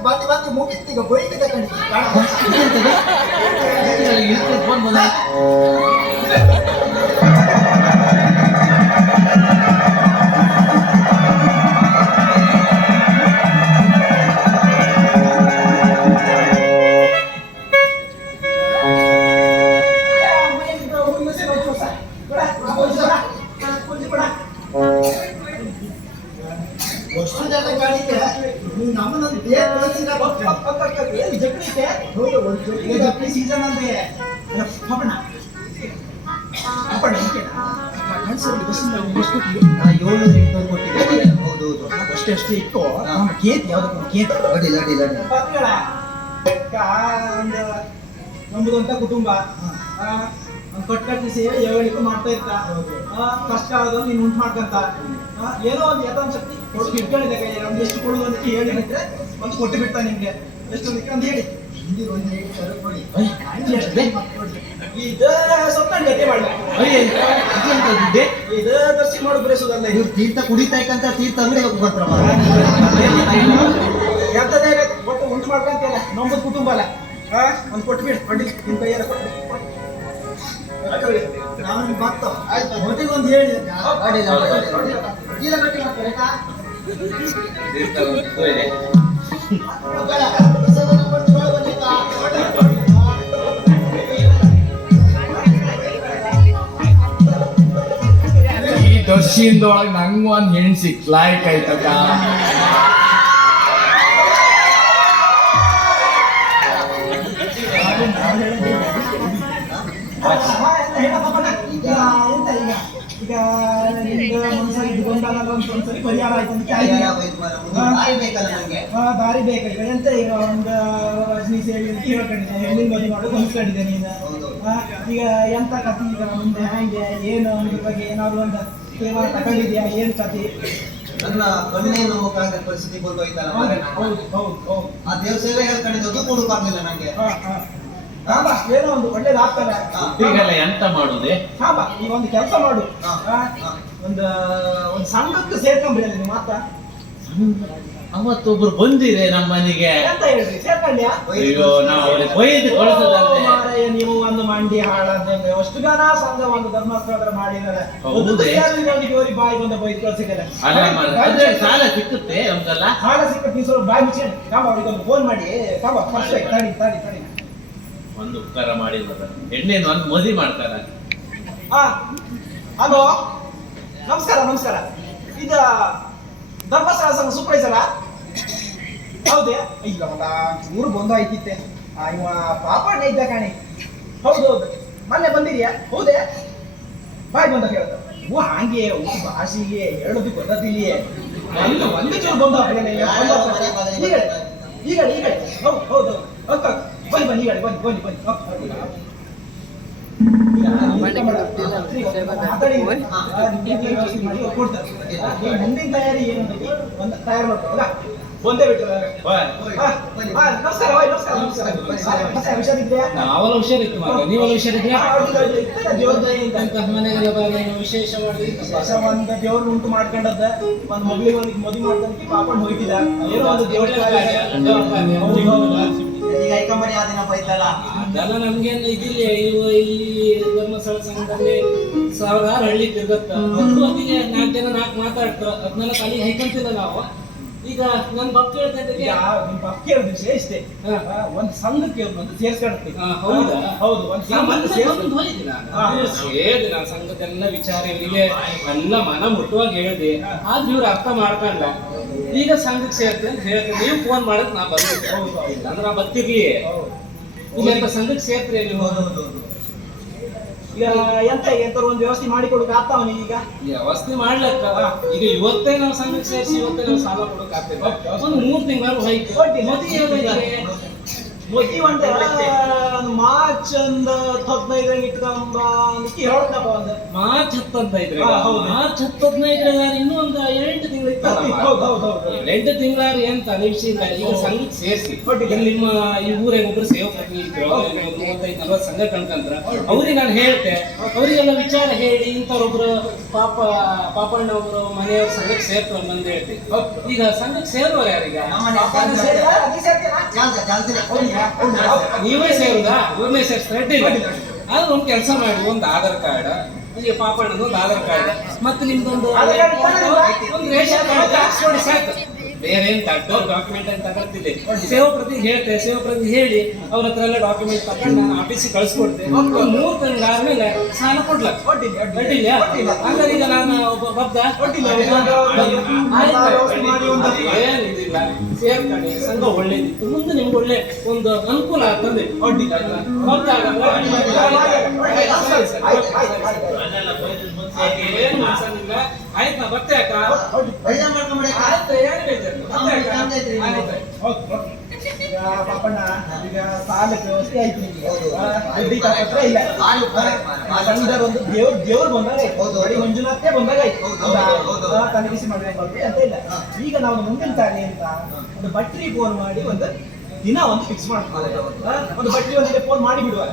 ಬಂದು ಬಂದು ಮುಗಿತೀಗ ಬೈಕಿದ ಫೋನ್ ಬಂದ ಎಷ್ಟು ಜನ ಗಾಡಿಗೆ ನೀವು ನಮ್ಮನ್ನ ಜಪ್ಲಿ ಸೀಸನ್ ಅಂದ್ರೆ ಹಬ್ಬಣ ಹಬ್ಬಣ 700 ಕೊಟ್ಟಿದ್ದೆ. ಹೌದು ಅಷ್ಟೇ ಅಷ್ಟೇ ಇಟ್ಟು ನಮ್ಮ ಕೇತ್ ಯಾವ್ದಕ್ಕೆ ಕೇತ್ ಅಡಿಲ್ಲ ಅಡಿಲ್ಲ ಅಡಿಲ್ಲ. ಮಕ್ಕಳ ಒಂದು ನಮ್ಮದಂತ ಕುಟುಂಬ ಕಟ್ಟಿ ಸೇವೆ ಯಾವಳಿಗೂ ಮಾಡ್ತಾ ಇರ್ತಾ ಕಷ್ಟ ಆಗೋದು ನೀನು ಉಂಟು ಮಾಡ್ಕಂತ ಏನೋ ಒಂದು ಯಥಾಂಶ ಶಕ್ತಿ ಕೊಟ್ಟು ಇಟ್ಕೊಂಡಿದ್ದೆ ಕೈ ನಮ್ಗೆ ಎಷ್ಟು ಕೊಡುದು ಅಂತ ಹೇಳಿದ್ರೆ ಒಂದು ಕೊಟ್ಟು ಬಿಡ್ತಾ ನಿಮ್ಗೆ ಎಷ್ಟು ಅಂತ ಹೇಳಿ ಹಿಂದಿ ಒಂದು ಹೇಳಿ ಸರ್ ಕೊಡಿ. ಇದು ಸ್ವಲ್ಪ ಗತಿ ಮಾಡಲ ಇದು ದರ್ಶಿ ಮಾಡು ಬರೆಸೋದಲ್ಲ ಇದು ಇವ್ರು ತೀರ್ಥ ಕುಡಿತೈಕಂತ ತೀರ್ಥ ಅಂಗಡಿ ಹೋಗಿ ಬರ್ತಾರ. ಎಂತದೇ ಒಟ್ಟು ಉಂಟು ಮಾಡ್ಕಂತಿಲ್ಲ ನಮ್ಮದು ಕುಟುಂಬ ಅಲ್ಲ ಒಂದು ಕೊಟ್ಟು ಬಿಡು ಅಡ್ಡಿ ನಿಮ್ ಕೈಯಾರ ನಾನು ಭಕ್ತ ಮೊದಲಿಗೆ ಒಂದು ಹೇಳಿದೆ ಚೀಲ ಗಟ್ಟಿ ಮಾಡ್ತಾರೆ ಆಯ್ತಾ? ಈ ದರ್ಶಿಂದೊಳಗೆ ನಂಗೆ ಒಂದು ಹೆಣ್ಣು ಸಿಕ್ಲಾಯ್ಕ್ ಆಯ್ತಕ್ಕ. ಈಗ ನಿಮ್ದು ಒಂದ್ಸರಿ ಪರಿಹಾರ ಆಯ್ತು ಅಂತ ದಾರಿ ಬೇಕಾ ಈಗ ಎಂತ ಈಗ ಒಂದು ರಜನಿ ಸೇರಿ ಅಂತ ಹೇಳ್ಕೊಂಡಿದ್ದೆ ಹೆಣ್ಣಿನ ಮದುವೆ ಮಾಡೋದು ಹೊಂದ್ಕೊಂಡಿದ್ದೆ ನೀನು ಈಗ ಎಂತ ಕಥೆ ಈಗ ಮುಂದೆ ಹಂಗೆ ಏನು ಇದ್ರ ಬಗ್ಗೆ ಏನಾದ್ರು ಒಂದು ತೀರ್ಮಾನ ತಗೊಂಡಿದ್ಯಾ ಏನ್ ಕಥೆ? ನನ್ನ ಕಣ್ಣೇ ನೋವಾದ ಪರಿಸ್ಥಿತಿ ಬಂದೋಯ್ತಲ್ಲ ಮಾರ್ರೆ ನಾನು. ಹೌದು ಹೌದು ಹೌದು. ಆ ದೇವ್ರ ಸೇವೆ ಹೇಳ್ಕೊಂಡಿದ್ದು ಕೊಡಕ್ಕಾಗ್ಲಿಲ್ಲ ನಂಗೆ. ಬಾ ಏನೋ ಒಂದು ಒಳ್ಳೇದಾಗ್ತದೆ. ಈಗೆಲ್ಲ ಎಂತ ಮಾಡುದೇ? ಬಾ ಈಗ ಒಂದು ಕೆಲಸ ಮಾಡು, ಒಂದು ಸಂಘಕ್ಕೆ ಸೇರ್ಕೊಂಡ್ಬಿಡ ನೀವು ಮಾತ್ರ. ಅವತ್ತೊಬ್ರು ಬಂದಿದೆ ನಮ್ಮ ಮನೆಗೆ. ಎಂತ ಹೇಳ್ರಿ ಸೇರ್ಕೊಂಡ್ಯಾ? ಅಯ್ಯೋ ನಾವು ಅವ್ರಿಗೆ ಬೈದು ಕಳಿಸದಂತೆ. ಓ ಮಾರಾಯ, ನೀವು ಒಂದು ಮಂಡಿ ಹಾಳಾದಂಗೆ ಅಷ್ಟು ಜನ ಸಂಘ ಒಂದು ಧರ್ಮಸ್ಥಳ ಮಾಡಿದ್ದಾರೆ. ಹೌದೇ? ಅವ್ರಿಗೆ ಬಾಯಿ ಬಂದ ಬೈದು ಕಳ್ಸಿದ್ದಾರೆ. ಅಲ್ಲ ಮಾರ್ರೆ, ಅದೇ ಸಾಲ ಸಿಕ್ಕುತ್ತೆ ನಮ್ಗೆಲ್ಲ. ಹಾಳ ಸಿಕ್ಕ ನೀವು ಸ್ವಲ್ಪ ಬಾಯಿ ಮುಚ್ಚಿ ಕಾಮ ಅವ್ರಿಗೆ ಒಂದು ಫೋನ್ ಮಾಡಿ ಕಾಮ ಫಸ್ಟ್ ತಡಿ ತಡಿ ತಡಿ. ಒಂದು ಉಪಕಾರ ಮಾಡಿಲ್ಲ, ಹೆಣ್ಣೇನು ಒಂದು ಮದುವೆ ಮಾಡ್ತಾರ. ಹಲೋ, ನಮಸ್ಕಾರ ನಮಸ್ಕಾರ. ಇದು ಧರ್ಮಸ್ಥಳ ಸಂಘ ಸೂಪರ್ವೈಸರ? ಹೌದೇ? ಇಲ್ಲ ಒಂದ ಊರು ಬಂದು ಆಯ್ತಿತ್ತೆ. ಇವ ಪಾಪಣ್ಣ ಇದ್ದ ಕಾಣಿ. ಹೌದೌದು, ಮೊನ್ನೆ ಬಂದಿದ್ಯಾ? ಹೌದೇ? ಬಾಯ್ ಬಂದ ಕೇಳ್ದ. ಹಾಗೆ ಭಾಷೆಗೆ ಹೇಳೋದು ಗೊತ್ತಿಲ್ಲಿಯೇ ಒಂದು ಚೂರು ಬಂದು ಈಗ ಈಗ ಈಗ ಹೌದು ಹೌದು ಬನ್ನಿ ಬನ್ನಿ ಈಗ ಬನ್ನಿ ಬನ್ನಿ ಬನ್ನಿ. ಮುಂದಿನ ತಯಾರಿ ಏನು ಒಂದು ತಯಾರು ಮಾಡ್ಕೊಳ್ಳ ಒಂದೇ ಬಿಟ್ಟು. ನಮಸ್ಕಾರ ನಮಸ್ಕಾರ ನಮಸ್ಕಾರ. ಹುಷಾರಿದ್ಯಾ? ನಾವೆಲ್ಲ ಹುಷಾರಿತ್ತು ಮಾತ್ರ, ನೀವೆಲ್ಲ ಹುಷಾರಿದ್ಯಾ? ಮನೆಗೆಲ್ಲ ವಿಶೇಷ ಮಾಡಿ ಒಂದು ದೇವ್ರು ಉಂಟು ಮಾಡ್ಕೊಂಡದ್ದ, ಒಂದು ಮಗಳಿಗೆ ಒಂದು ಮದುವೆ ಮಾಡ್ಕೊಂಡ್ರೆ ಪಾಪಣ್ಣ ಹೋಯ್ತಿದ್ದ. ಏನೋ ಒಂದು ದೇವ್ರ ಈಗ ಐಕಂಬರಿ ಆ ದಿನ ಬೈತಲ್ಲ. ಅದೆಲ್ಲ ನಮ್ಗೇನು ಇದಿಲ್ಲ. ಇವು ಇಲ್ಲಿ ಧರ್ಮಸ್ಥಳ ಸಂಘದಲ್ಲಿ ಸಾವಿರಾರು ಹಳ್ಳಿ ತಿರುಗತ್ತ, ಹೊತ್ತಿಗೆ 4 ಜನ 4 ಮಾತಾಡ್ತಾರ. ಅದನ್ನೆಲ್ಲ ತಲೆಗೆ ಹೈಕಂತಿಲ್ಲ ನಾವು. ಈಗ ನನ್ ಭಕ್ತಿ ಹೇಳ್ತಿದ್ದಕ್ಕೆ ನಿಮ್ ಭಕ್ತಿ ಹೇಳಿದ ವಿಷಯ ಇಷ್ಟೇ, ಒಂದು ಸಂಘಕ್ಕೆ ಒಂದು ಸೇರ್ಸ್ಕೊಳ್ತೀವಿ. ಹೌದಾ? ಹೌದು, ಒಂದು ಹೇಳಿದೆ ನಾನು ಸಂಘದೆಲ್ಲ ವಿಚಾರ ಇವರಿಗೆ ಎಲ್ಲ ಮನ ಮುಟ್ಟುವಾಗ ಹೇಳಿದೆ. ಆದ್ರೆ ಇವ್ರು ಅರ್ಥ ಮಾಡ್ಕೊಂಡ. ಈಗ ಸಂಘಕ್ಕೆ ಸೇರ್ತೀನಿ ಅಂತ ಹೇಳ್ತೀನಿ. ನೀವು ಫೋನ್ ಮಾಡಕ್ ನಾ ಬರ್ಬೇಕು. ಅಂದ್ರೆ ನಾ ಬರ್ತಿರ್ಲಿ. ಈಗ ಎಂತ ಸಂಘಕ್ಕೆ ಸೇರ್ತೀರಿ ನೀವು? ಈಗ ಎಂತ ಎಂತ ಒಂದು ವ್ಯವಸ್ಥೆ ಮಾಡಿ ಕೊಡಕ್ ಆಗ್ತಾವನಿ? ಈಗ ವ್ಯವಸ್ಥೆ ಮಾಡ್ಲಕ್ಕ ಈಗ ಇವತ್ತೇ ನಾವು ಸಂಘಕ್ಕೆ ಸೇರಿಸಿ ಇವತ್ತೇ ನಾವು ಸಾಲ ಕೊಡಕ್ ಆಗ್ತೇವೆ. ಒಂದು 3 ತಿಂಗಳು ಹೋಯ್ತು. ಮದುವೆ ಒಂದು ಮಾರ್ಚ್ ಒಂದು 15 ಇಟ್ಕೊಂಬ ಹೇಳ್ತಪ್ಪ. ಒಂದು ಮಾರ್ಚ್ 15 ಹೌದು. ಮಾರ್ಚ್ 15 ಇನ್ನೂ ಒಂದು 8 ತಿಂಗಳು ಇತ್ತಲ್ಲ. 8 ತಿಂಗಳಾರು ಎಂತ ನಿಮಿಷ ಇಲ್ಲ. ಈಗ ಸಂಘಕ್ಕೆ ಸೇರಿಸಿ ನಿಮ್ಮ ಈ ಊರಾಗ ಒಬ್ರು ಸೇವಕರು ಇದ್ರು, 35-40 ಸಂಘ ಕಣ್ಕಂತ್ರ ಅವ್ರಿಗೆ ನಾನು ಹೇಳ್ತೆ. ಅವರಿಗೆಲ್ಲ ವಿಚಾರ ಹೇಳಿ ಇಂಥವ್ರೊಬ್ರು ಪಾಪಣ್ಣ ಒಬ್ರು ಮನೆಯವ್ರ ಸಂಘಕ್ಕೆ ಸೇರ್ತಾರೆ ಬಂದು ಹೇಳ್ತಿ. ಈಗ ಸಂಘಕ್ಕೆ ಸೇರುವವರು ಯಾರೀಗ? ನೀವೇ ಸೇರುದಾ? ಊರ್ನೇ ಸೇರಿಸ್ತಾರೆ. ಆದ್ರೆ ಒಂದು ಕೆಲಸ ಮಾಡಿ, ಒಂದು ಆಧಾರ್ ಕಾರ್ಡ್, ಈಗ ಪಾಪಣ್ಣದು ಒಂದು ಆಧಾರ್ ಕಾರ್ಡ್ ಮತ್ತೆ ನಿಮ್ದೊಂದು ಒಂದು ರೇಷನ್ ಕಾರ್ಡ್ ನೋಡಿ ಸಾಕು. ಬೇರೆ ಏನ್ ಡಾಕ್ಯುಮೆಂಟ್ ಅಂತ ತಗೊಳ್ತಿದ್ದೆ. ಸೇವಾ ಪ್ರತಿ ಹೇಳ್ತೆ, ಸೇವಾ ಪ್ರತಿ ಹೇಳಿ ಅವ್ರ ಹತ್ರ ಎಲ್ಲ ಡಾಕ್ಯುಮೆಂಟ್ ತಗೊಂಡು ನಾನು ಆಫೀಸಿಗೆ ಕಳ್ಸಿಕೊಡ್ತೆ. 3 ತಿಂಗಳಾದ್ಮೇಲೆ ಸಾಲ ಕೊಡ್ಲಕ್ಕ ಅಡ್ಡಿಲ್ಲ. ಹಂಗಾರೆ ಈಗ ನಾನು ಒಬ್ಬ ಬದ್ದ ಏನಿದಿಲ್ಲ, ಸೇರ್ಕಣಿ. ಸಂಘ ಒಳ್ಳೇದಿತ್ತು, ಮುಂದೆ ನಿಮ್ಗೆ ಒಳ್ಳೆ ಒಂದು ಅನುಕೂಲ ಆಗ್ತದೆ. ಏನ್ ಮಾಡ್ಸಂಗಿಲ್ಲ. ಆಯ್ತು, ನಾ ಬರ್ತೆ ಅಕ್ಕ. ಪಾಪಣ್ಣ ಈಗ ಸಾಲಕ್ಕೆ ವ್ಯವಸ್ಥೆ ಆಯ್ತು. ಅಡ್ಡಿ ತಾಪತ್ರ ಇಲ್ಲ. ಸಂಘದ ಒಂದು ದೇವ್ರು ಬಂದಾಗ ಮಂಜುನಾಥೇ ಬಂದಾಗ ತಲೆಬಿಸಿ ಮಾಡ್ಬೇಕು ಅಂತ ಇಲ್ಲ. ಈಗ ನಾವು ಮುಂದಿನ ತಾರೀ ಅಂತ ಒಂದು ಬಟ್ರಿ ಫೋನ್ ಮಾಡಿ ಒಂದು ದಿನ ಒಂದು ಫಿಕ್ಸ್ ಮಾಡ್ತಾರೆ. ಒಂದು ಬಟ್ರಿ ಒಂದಿಗೆ ಫೋನ್ ಮಾಡಿ ಬಿಡುವ.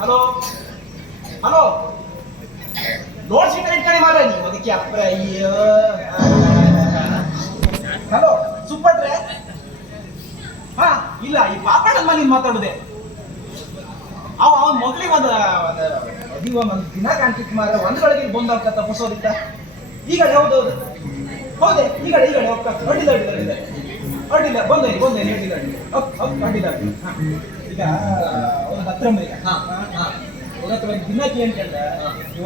ಹಲೋ ಹಲೋ, ಲೋಡ್ ಸೀಟರ್ ಇಟ್ಕೊಳ್ಳಿ ಮಾರ ನೀವು ಅದಕ್ಕೆ ಅಪ್ರ. ಅಯ್ಯೋ, ಹಲೋ ಸುಬ್ಬಟ್ರೆ. ಇಲ್ಲ, ಈ ಪಾಪಣ್ಣನ ಮನೆ ಮಾತಾಡುದೆ. ಅವನ ಮಗಳಿಗೆ ಒಂದು ದಿನ ಕಾಣ್ತಿತ್ತು ಮಾರ. ಒಂದ್ರೊಳಗೆ ಬಂದ ತಪ್ಪಿಸೋದಿತ್ತ. ಈಗ ಹೌದೌದು ಹೌದೇ, ಈಗ ಹೋಗ್ತಾ ಅಡ್ಡಿಲ್ಲ ಅಡ್ಡಿಲ್ಲ ಅಡ್ಡಿಲ್ಲ ಬಂದೇನೆ ಅಡ್ಡಿಲ್ಲ ಅಡ್ಡಿಲ್ಲ. ಈಗ ಒಂದು ಹತ್ರ ಮರಿ ಅವ್ರ ಹತ್ರ ಒಂದು ದಿನಕ್ಕೆ ಏನ್ ಕೇಳ,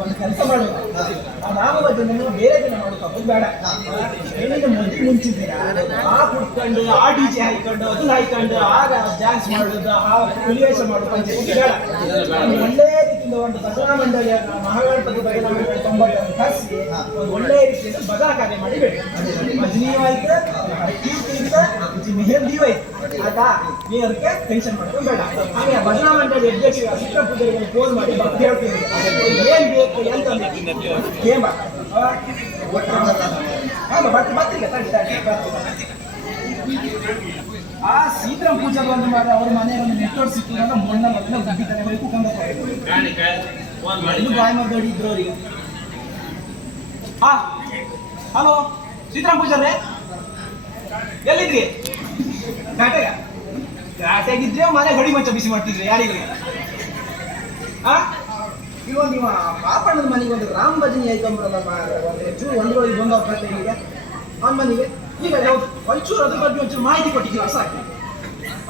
ಒಂದು ಕೆಲಸ ಮಾಡುವ. ನಾನು ಬೇರೆ ದಿನ ಮಾಡೋದು ಬೇಡ. ಏನಿದೆ ಮದುವೆ ಮುಂಚಿದ್ದೀರಾ ಕುಡ್ಕೊಂಡು ಆ ಡಿಜೆ ಹಾಕೊಂಡು ಅದನ್ನ ಹಾಕೊಂಡು ಆಗ ಡ್ಯಾನ್ಸ್ ಮಾಡೋದು, ಆ ಹುಲಿವೇಷ ಮಾಡೋದು ಬೇಡ. ಒಳ್ಳೆ ರೀತಿ ಒಂದು ಭಜನಾ ಮಂಡಳಿಯ ಮಹಾಗಣಪತಿ ಭಜನಾ ಮಂಡಳಿ 90 ಕರೆಸಿ ಒಂದು ಒಳ್ಳೆಯ ರೀತಿಯಿಂದ ಭಜನಾ ಕಾರ್ಯ ಮಾಡಿ ಬೇಡ ಭಜನಿಯೂ ಆಯ್ತು ಮೆಹಂದಿಯೂ ಆಯ್ತು ಆಯ್ತಾ ನೀ ಅದಕ್ಕೆ ಟೆನ್ಷನ್ ಮಾಡ್ಕೊಂಡು ಬೇಡ ಹಾಗೆ ಭಜನಾ ಮಂಡಳಿ ಅಧ್ಯಕ್ಷ ಚಿತ್ರ ಪೂಜೆಗೆ ಫೋನ್ ಮಾಡಿ ಹೇಳ್ತೀನಿ ಏನ್ ಬೇಕು ಎಂತ ಏನ್ ಬರ್ತಿಲ್ಲ ಆ ಸೀತಾರಾಮ್ ಪೂಜೆ ಬಂದು ಮಾಡಿ ಅವ್ರ ಮನೆ ಒಂದು ನೆಟ್ವರ್ಕ್ ಸಿಕ್ಕಿದಾಗ ಮೊಣ್ಣ ಮೊದಲ ಗುಡ್ಡಿ ಕಡೆ ಹೋಗಿ ಕುತ್ಕೊಂಡು ಬಾಯ್ ಮಾಡಿ ಇದ್ರು ಅವ್ರಿಗೆ ಹಾ ಹಲೋ ಸೀತಾರಾಮ್ ಪೂಜಾರ್ರೆ ಎಲ್ಲಿದ್ರಿ ಘಾಟೆಗ ಘಾಟೆಗಿದ್ರೆ ಮನೆ ಗಡಿ ಮಂಚ ಬಿಸಿ ಮಾಡ್ತಿದ್ರಿ ಯಾರಿಗೆ ಹಾ ಇವಾಗ ನೀವು ಪಾಪಣ್ಣನ ಮನೆಗೆ ಒಂದು ರಾಮ್ ಭಜನಿ ಐತಂಬ್ರಲ್ಲ ಒಂದು ಚೂರು ಒಂದ್ರೊಳಗೆ ಬಂದು ಅವಕಾಶ ಈಗ ಅವನ ಮನೆಗೆ ಈಗ ಒಂಚೂರು ಅದ್ರ ಬಗ್ಗೆ ಒಂಚೂರು ಮಾಹಿತಿ ಕೊಟ್ಟಿದ್ದೀರಾ ಸಾಕು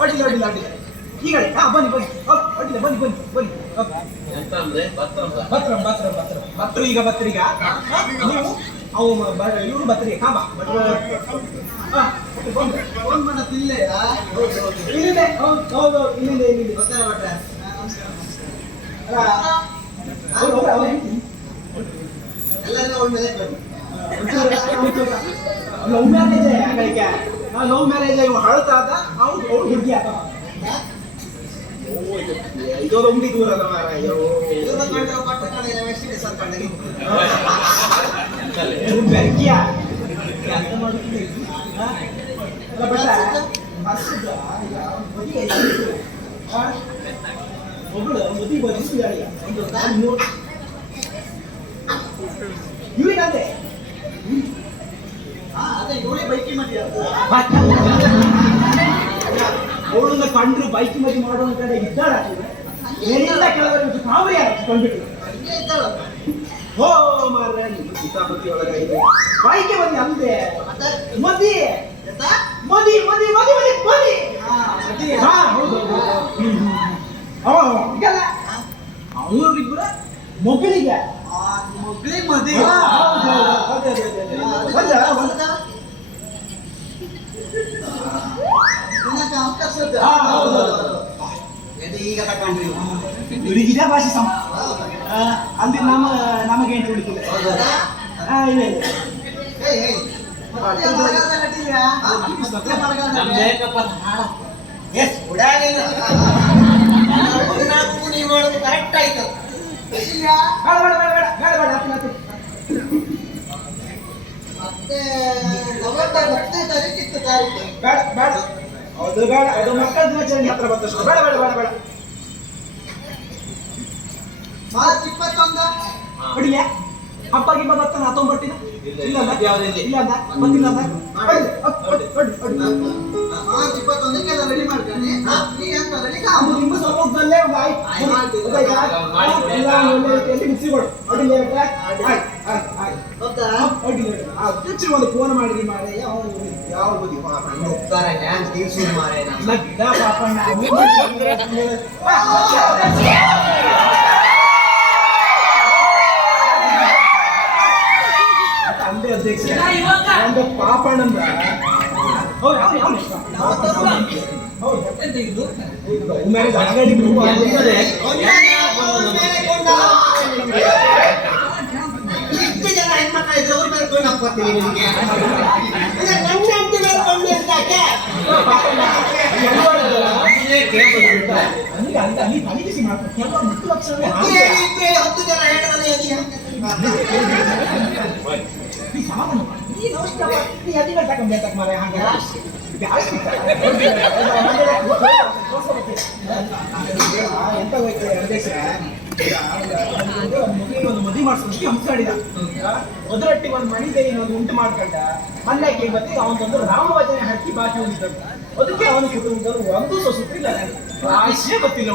ಅಡ್ಡಿಲ್ಲ ಅಡ್ಡಿಲ್ಲ ಅಡ್ಡಿಲ್ಲ ಈಗ ಹಾ ಬನ್ನಿ ಬನ್ನಿ ಅಡ್ಡಿಲ್ಲ ಬನ್ನಿ ಬನ್ನಿ ಬನ್ನಿ ಭತ್ರ ಈಗ ಭತ್ರಿಗ ನೀವು ಅವು ಇವರು ಭತ್ರಿಗೆ ಕಾಂಬ ಇಲ್ಲಿದೆ ಹೌದು ಇಲ್ಲಿದೆ ಇಲ್ಲಿದೆ ಭತ್ರ ಭಟ್ರೆ ಎಲ್ಲರಿಗೂ ಅವಳ ಮೇಲೆ ಲವ್ ಮ್ಯಾರೇಜ್ ಆಗಲಿಕ್ಕೆ ಲವ್ ಮ್ಯಾರೇಜ್ ಇವ್ ಹಳತಾದ ಅವ್ನು ಹುಡುಗಿ ಆತ ಇದೊಂದು ಉಂಡಿ ದೂರ ಅದ ಬೆಂಕಿಯ ಅಂತ ಮಾಡುತ್ತೀವಿ ಒಬ್ಬಳು ಮದುವೆ ಬದಿಸಿದಾಳೆ ಇವರಿಗಂತೆ ಅವಳನ್ನ ಕಂಡ್ರು ಬೈಕ್ ಮದಿ ಮಾಡೋ ಕಡೆ ಇದ್ದಾಳ ಏನಿಲ್ಲ ಕೆಳಗಡೆ ಕಾವರಿ ಕಂಡ್ಬಿಟ್ರು ಹೋ ಮಾರ ಸೀತಾಪತಿ ಒಳಗೆ ಬೈಕ್ ಮದಿ ಅಂದೆ ಮದಿ ಮದಿ ಮದಿ ಮದಿ ಮದಿ ಮದಿ ಹಾ ಹೌದು ಈಗಲ್ಲ ಅವರಿಬ್ಬರ ಮಗಳಿಗೆ ಮಗಳಿಗೆ ಮದಿ ಈಗ ತಕೊಂಡ್ರಿ ಇವರಿಗಿದೆ ಭಾಷೆ ಸಮ ಅಂದ್ರೆ ನಮಗೆ ಏನು ತಿಳಿದಿಲ್ಲ ಇಲ್ಲ ಮಾಡೋದು ಕರೆಕ್ಟ್ ಆಯ್ತು ಮತ್ತೆ ಮತ್ತೆ ತಾರೀಕಿತ್ತು ತಾರೀಕು ಬೇಡ ಬೇಡ ಅದು ಬೇಡ ಅದು ಮಕ್ಕಳ ದಿನಾಚರಣೆ ಹತ್ರ ಬಂದಷ್ಟು ಬೇಡ ಬೇಡ ಬೇಡ ಬೇಡ ಮಾರ್ಚ್ 21 ಹೊಡಿಯ ಅಪ್ಪ ಗಿಪ್ಪ ಬರ್ತಾನ ತೊಂಬಟ್ಟಿನ ಇಲ್ಲ ಬಂದಿಲ್ಲ ಮಾರ್ಚ್ 21 ರೆಡಿ ಮಾಡ್ತಾನೆ ಈಗ ಅಂತ ರೆಡಿ ನಿಮ್ಮ ಸಮ್ಮುಖದಲ್ಲೇ ಮುಗಿಸಿಕೊಡು ಅಡಿಲ್ಲ ಅಧ್ಯಕ್ಷರು ಒಂದು ಫೋನ್ ಮಾಡಿದ್ರಿ ಮಾರೆ ಯಾವ ಬುದ್ಧಿ ಗಿಡ ಪಾಪಣ್ಣ ಅಂದೆ ಅಧ್ಯಕ್ಷ ಒಂದು ಪಾಪಣ್ಣಂದ ಮ್ಯಾರೇಜ್ ಆಗಡಿ ಇಷ್ಟು ಜನ ಹೆಣ್ಮಕ್ಳು ಇದ್ರೆ ಅವ್ರ ಮೇಲೆ ಕೋಣ ಹಾಕ್ಕೊಡ್ತೀವಿ ನಿಮಗೆ ನನ್ನ ಹೆಂಡತಿ ಮೇಲೆ ಕೊಂಡಿ ಅಂತ ಯಾಕೆ 10 ಜನ ಹೆಣ್ಣಲ್ಲಿ ಎಂತ ಹೋಯ್ತು ಅಧ್ಯಕ್ಷ ಒಂದು ಮದುವೆ ಮಾಡಿಸೋದಕ್ಕೆ ಹಂಸಾಡಿದ ಮೊದಲೊಟ್ಟಿಗೆ ಒಂದು ಮಣಿದೇವಿ ಒಂದು ಉಂಟು ಮಾಡ್ಕೊಂಡ ಅಲ್ಲಕ್ಕೆ ಮತ್ತೆ ಅವನೊಂದು ರಾಮವಚನೆ ಹಾಕಿ ಬಾಕಿ ಉಳಿದಂತ ಅದಕ್ಕೆ ಅವನ ಕುಟುಂಬದವರು ಒಂದು ಸುತ್ತಿಲ್ಲ ರಾಶಿಯೇ ಗೊತ್ತಿಲ್ಲ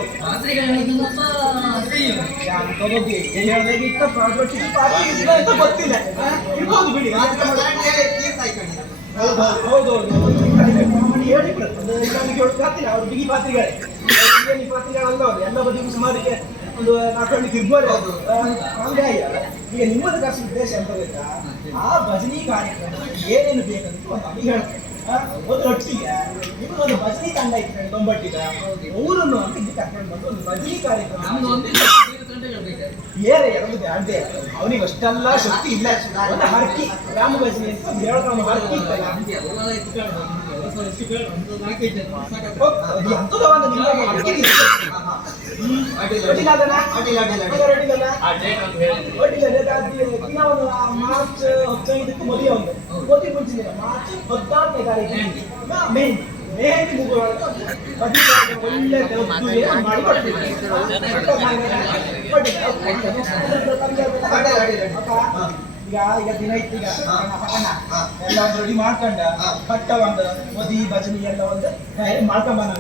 ಹೇಳ್ದಾಗಿತ್ತ ಅಂತ ಗೊತ್ತಿಲ್ಲ ಇರ್ಬೋದು ಬಿಡಿ ಹೇಳಿ ಕೇಳ್ತಿಲ್ಲ ಅವ್ರು ಬಿಗಿ ಪಾತ್ರಿಗಳೇ ಪಾತ್ರಿಗಳಲ್ಲ ಅವ್ರು ಎಲ್ಲ ಬದಿಗೂ ಸುಮಾರಿಗೆ ಒಂದು 4 ಹಳ್ಳಿ ತಿರ್ಬೋದು ಹಂಗೆ ಈಗ ನಿಮ್ಮದು ಕಷ್ಟ ಉದ್ದೇಶ ಅಂತ ಗೊತ್ತಾ ಆ ಭಜನಿ ಕಾರ್ಯಕ್ರಮ ಏನೇನು ಬೇಕಂತ ಒಂದು ಅಭಿ ಹೇಳ್ತಾರೆ ಒಂದು ಒಟ್ಟಿಗೆ ನಿಮ್ಗೆ ಒಂದು ಭಜನಿ ತಂಡ ಇತ್ತು 90 ಊರನ್ನು ಅಂತ ಇಲ್ಲಿ ಕರ್ಕೊಂಡು ಬಂದು ಒಂದು ಭಜನಿ ಕಾರ್ಯಕ್ರಮ ಏನೇ ಒಂದು ಅಡ್ಡೆ ಅವನಿಗೆ ಅಷ್ಟೆಲ್ಲ ಶಕ್ತಿ ಇಲ್ಲ. ಒಂದು ಹರಕಿ ರಾಮ ಭಜನೆ ಅಂತ ಒಂದು 2 ಗ್ರಾಮ್ ಹರಕಿ ಇತ್ತಲ್ಲ, ಅದು ಎಂತದ ಒಂದು ನಿಮ್ಮ ಹರಕಿ ಅಡ್ಡಿಲ್ಲ ಮಾರ್ಚ್ 15ಕ್ಕೆ ಮದುವೆ ಒಂದು ಮದುವೆ ಮುಂಚಿನ ಮಾರ್ಚ್ 14ನೇ ತಾರೀಕು ಮೇಹಂದಿ ಮುಗಿಯುವಾಗ ಒಳ್ಳೆ ಮಾಡಿ ಕೊಡ್ತೀವಿ. ಈಗ ದಿನ ಇತ್ತು, ಈಗ ಎಲ್ಲ ಒಂದು ರೆಡಿ ಮಾಡ್ಕೊಂಡ ಪಟ್ಟ ಒಂದು ಮದಿ ಭಜನಿ ಎಲ್ಲ ಒಂದು ಮಾಡ್ಕೊಂಡ್ ಬಂದ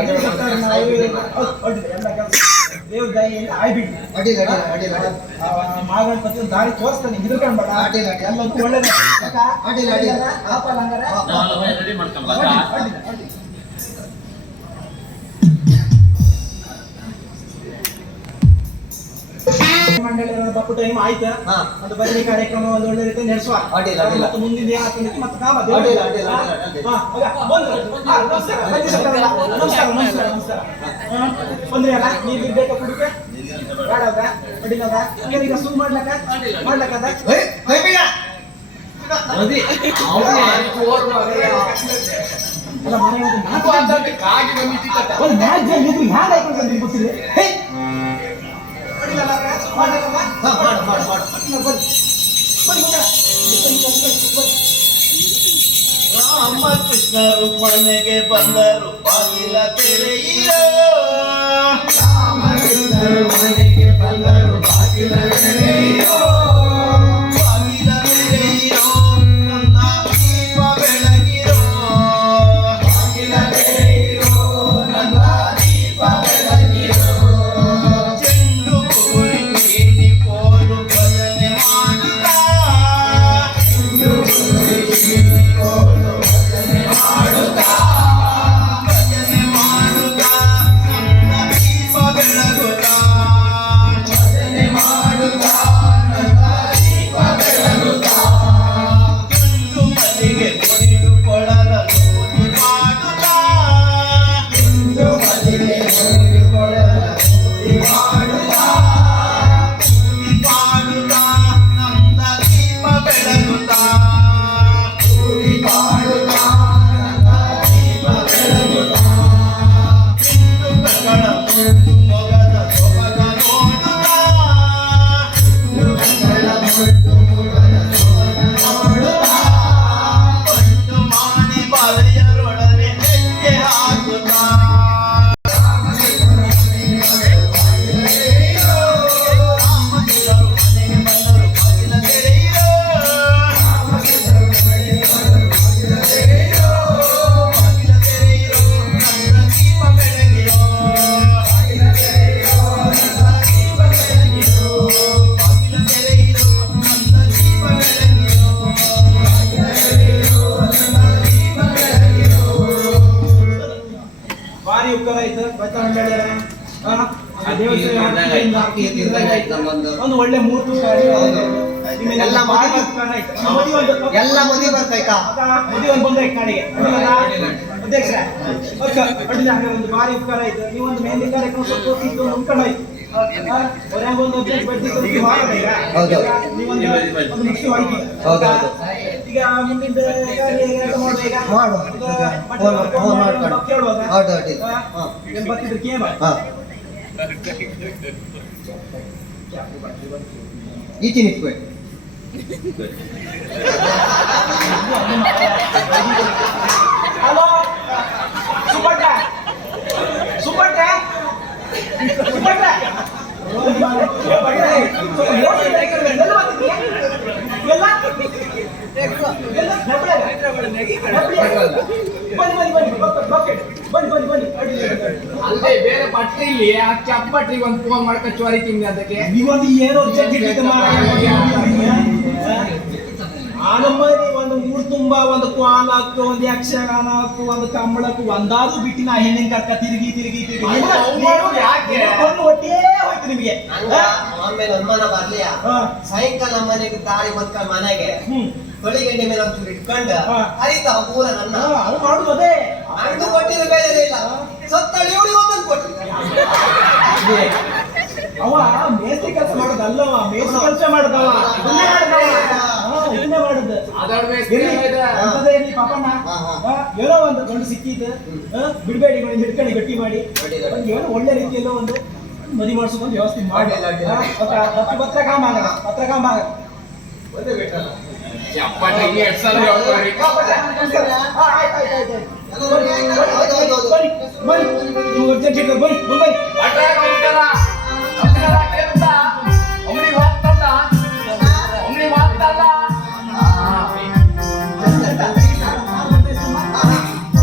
ಎಲ್ಲ ಕೆಲಸ ದೇವ್ರ ದಯೆಯಿಂದ ಆಗ್ಬಿಟ್ಟು ಮಾಗಣಪತಿ ಒಂದು ದಾರಿ ತೋರಿಸ್ತಾನೆ, ಹಿಡ್ಕೊಂಡ್ಬೇಡ ಎಲ್ಲದೂ ಒಳ್ಳೇದು. ರೆಡಿ ಮಾಡ್ಕೊಂಬ. ಮಂಡಳಿ ಬಪ್ಪು ಟೈಮ್ ಆಯ್ತಾ, ಒಂದು ಭಜನೆ ಕಾರ್ಯಕ್ರಮ ಒಂದು ಒಳ್ಳೆ ರೀತಿ ನಡೆಸುವ. ಮತ್ತು ಮುಂದಿನ ಏನಾಗ್ತದೆ ಮತ್ತೆ ಕಾಮ ನಮಸ್ಕಾರ ಬಂದ್ರಿ ಅಲ್ಲ, ನೀರು ಬೇಕಾ ಕುಡಿಕೆ ಬೇಡದ ಅಡಿಲ್ಲದ ಈಗ ಸುಮ್ ಮಾಡ್ಲಕ್ಕದ ಒಂದು ಮ್ಯಾಚ್ ಹ್ಯಾಂಗ್ ಆಯ್ಕೊಂಡು ಗೊತ್ತಿದೆ. ರಾಮಕೃಷ್ಣರು ಮನೆಗೆ ಬಂದರು, ಬಾಗಿಲ ತೆರೆಯಿರೋ. ರಾಮಕೃಷ್ಣರು ಮನೆಗೆ ಬಂದರು, ಬಾಗಿಲ ತೆರೆಯಿರೋ. ಬಾಗಿಲ ತೆರೆಯಿರೋ, ನನ್ನ ದೀಪ ಬೆಳಗಿರೋ. ಬಾಗಿಲ ತೆರೆಯಿರೋ, ನನ್ನ ದೀಪ ಬೆಳಗಿರೋ. ಚೆಂಡು ಕೋರಿ ಕೇಳಿ ಪೋಲು ಭಜನೆ ಮಾಡುತ್ತಾ. ಭಜನೆ ಮಾಡುತ್ತಾ ನನ್ನ ದೀಪ ಬೆಳಗುತ್ತಾ. ಭಜನೆ ಮಾಡುತ್ತಾ ನನ್ನ ದೀಪ ಬೆಳಗುತ್ತಾ. ಚೆಂಡು ಮಲ್ಲಿಗೆ ಕೊಡಿದು ಕೊಡಲ ಲೋಟಿ ಮಾಡುತ್ತಾ. ಇಂದು ಮಲ್ಲಿಗೆ ಮುಡಿಕೊಳ್ಳಲು ಮುಡಿ ಮಾಡುತ್ತಾ. ಕೂಡಿ ಮಾಡುತ್ತಾ ನನ್ನ ದೀಪ ಬೆಳಗುತ್ತಾ. ಕೂಡಿ ಮಾಡುತ್ತಾ ನನ್ನ ದೀಪ ಬೆಳಗುತ್ತಾ. ಹಿಂದುಗಳ ಮುದ್ದು ಮೊಗದ ಸೊಬಗ ನೋಡುತ್ತಾ. ಹಿಂದುಗಳ ಮುದ್ದು ಮುಗದ ಸೊಬಗ ನೋಡುತ್ತಾ. ಪಟ್ಟು ಮಾಡಿ ಬಾಲೆಯರೊಡನೆ ಹೆಜ್ಜೆ ಹಾಕುತ್ತಾ. ರಾಮಕೃಷ್ಣರು ಮನೆಗೆ ಬಂದರು, ಬಾಗಿಲ ತೆರೆಯಿರೋ. ಬಾಗಿಲ ತೆರೆಯಿರೋ, ನನ್ನ ದೀಪ ಬೆಳಗಿರೋ. ಬಾಗಿಲ ತೆರೆಯಿರೋ, ನನ್ನ ದೀಪ ಬೆಳಗಿರೋ. ಬಾಗಿಲ ತೆರೆಯಿರೋ, ನನ್ನ ದೀಪ ಬೆಳಗಿರೋ. ಭಾರಿ ಉಪಕಾರ ಆಯ್ತು ಭಜನೆ ಮಂಡಳಿ ಒಂದು ಒಳ್ಳೆ ಮೂರ್ತಿ ಎಲ್ಲ ಮದುವೆ ಎಲ್ಲ ಮದುವೆ ಬರ್ತಾಯ್ತಾ? ಮದುವೆ ಒಂದು ಬಂದ ನಾಡಿಗೆ ಅಧ್ಯಕ್ಷ ಒಂದು ಭಾರಿ ಉಪಕಾರ ಆಯ್ತು. ನೀವೊಂದು ಮೆಹಂದಿ ಕಾರ್ಯಕ್ರಮ ಸ್ವಲ್ಪ ಹೊತ್ತಿತ್ತು ಉಳ್ಕೊಂಡಾಯ್ತು. ಒಂದು ಅಧ್ಯಕ್ಷ ಒಂದು ಮುಖ್ಯವಾಗಿ ಈಗ ಮುಂದಿನ ಕಾರ್ಯ ಮಾಡುವ ಈಗ ಮಾಡು. ಕೇಳುವಾಗ ಹೌದು ಬರ್ತಿದ್ರು ಕೇಳ ಈಚೆ ನಿಂತ್ಕೊಳ್ಳಿ. ಹಲೋ ಸುಬ್ಬಟ್ಟ ಸುಬ್ಬಟ್ಟ ಸುಬ್ಬಟ್ಟ ಅಲ್ಲೇ ಬೇರೆ ಪಟ್ರಿ ಇಲ್ಲಿ ಆ ಚಪ್ಪಟ್ರಿಗೆ ಒಂದು ಫೋನ್ ಮಾಡ್ಕೊ ಚೋರಿ ತಿಂಡಿ ಅದಕ್ಕೆ ನೀವೊಂದು ಏನೋ ಆನಮ್ಮನಿ ಒಂದು ಊರು ತುಂಬಾ ಒಂದು ಕ್ವಾನ್ ಹಾಕು ಒಂದು ಯಕ್ಷಗಾನ ಹಾಕು ಒಂದು ಕಂಬಳಕ್ಕೂ ಒಂದಾದ್ರೂ ಬಿಟ್ಟಿನ ಆ ಹೆಣ್ಣಿನ ಕರ್ಕ ತಿರುಗಿ ಯಾಕೆ? ಒಟ್ಟೇ ಹೋಯ್ತು ನಿಮ್ಗೆ. ಆಮೇಲೆ ಅನುಮಾನ ಬರ್ಲಿಯಾ? ಸಾಯಂಕಾಲ ಮನೆಗೆ ತಾಳಿ ಬದ್ಕ ಮನೆಗೆ ಕೊಳಿಗೆಂಡಿ ಮೇಲೆ ಒಂಚೂರು ಇಟ್ಕೊಂಡು ಹರಿತ ಪೂರ ನನ್ನ ಅವ್ರು ಮಾಡುದು ಅದೇ ಅಂದು ಕೊಟ್ಟಿರೋ ಬೇರೆ ಇಲ್ಲ. ಸತ್ತಳಿ ಇವಳಿಗೆ ಒಂದೊಂದು ಕೊಟ್ಟಿಲ್ಲ. ಅವ ಇಸ್ಕೀತ್ ಬಿಡಬೇಡಿ ಮಾಡಿ ಹಿಡ್ಕೊಂಡು ಗಟ್ಟಿ ಮಾಡಿ ಒಂದು ಏನು ಒಳ್ಳೆ ರೀತಿಯಲ್ಲೋ ಒಂದು ಮದುವೆ ಮಾಡಿಸೋದು ವ್ಯವಸ್ಥೆ ಮಾಡಿ ಪತ್ರ ಕಾಮ ಆಗಲ್ಲ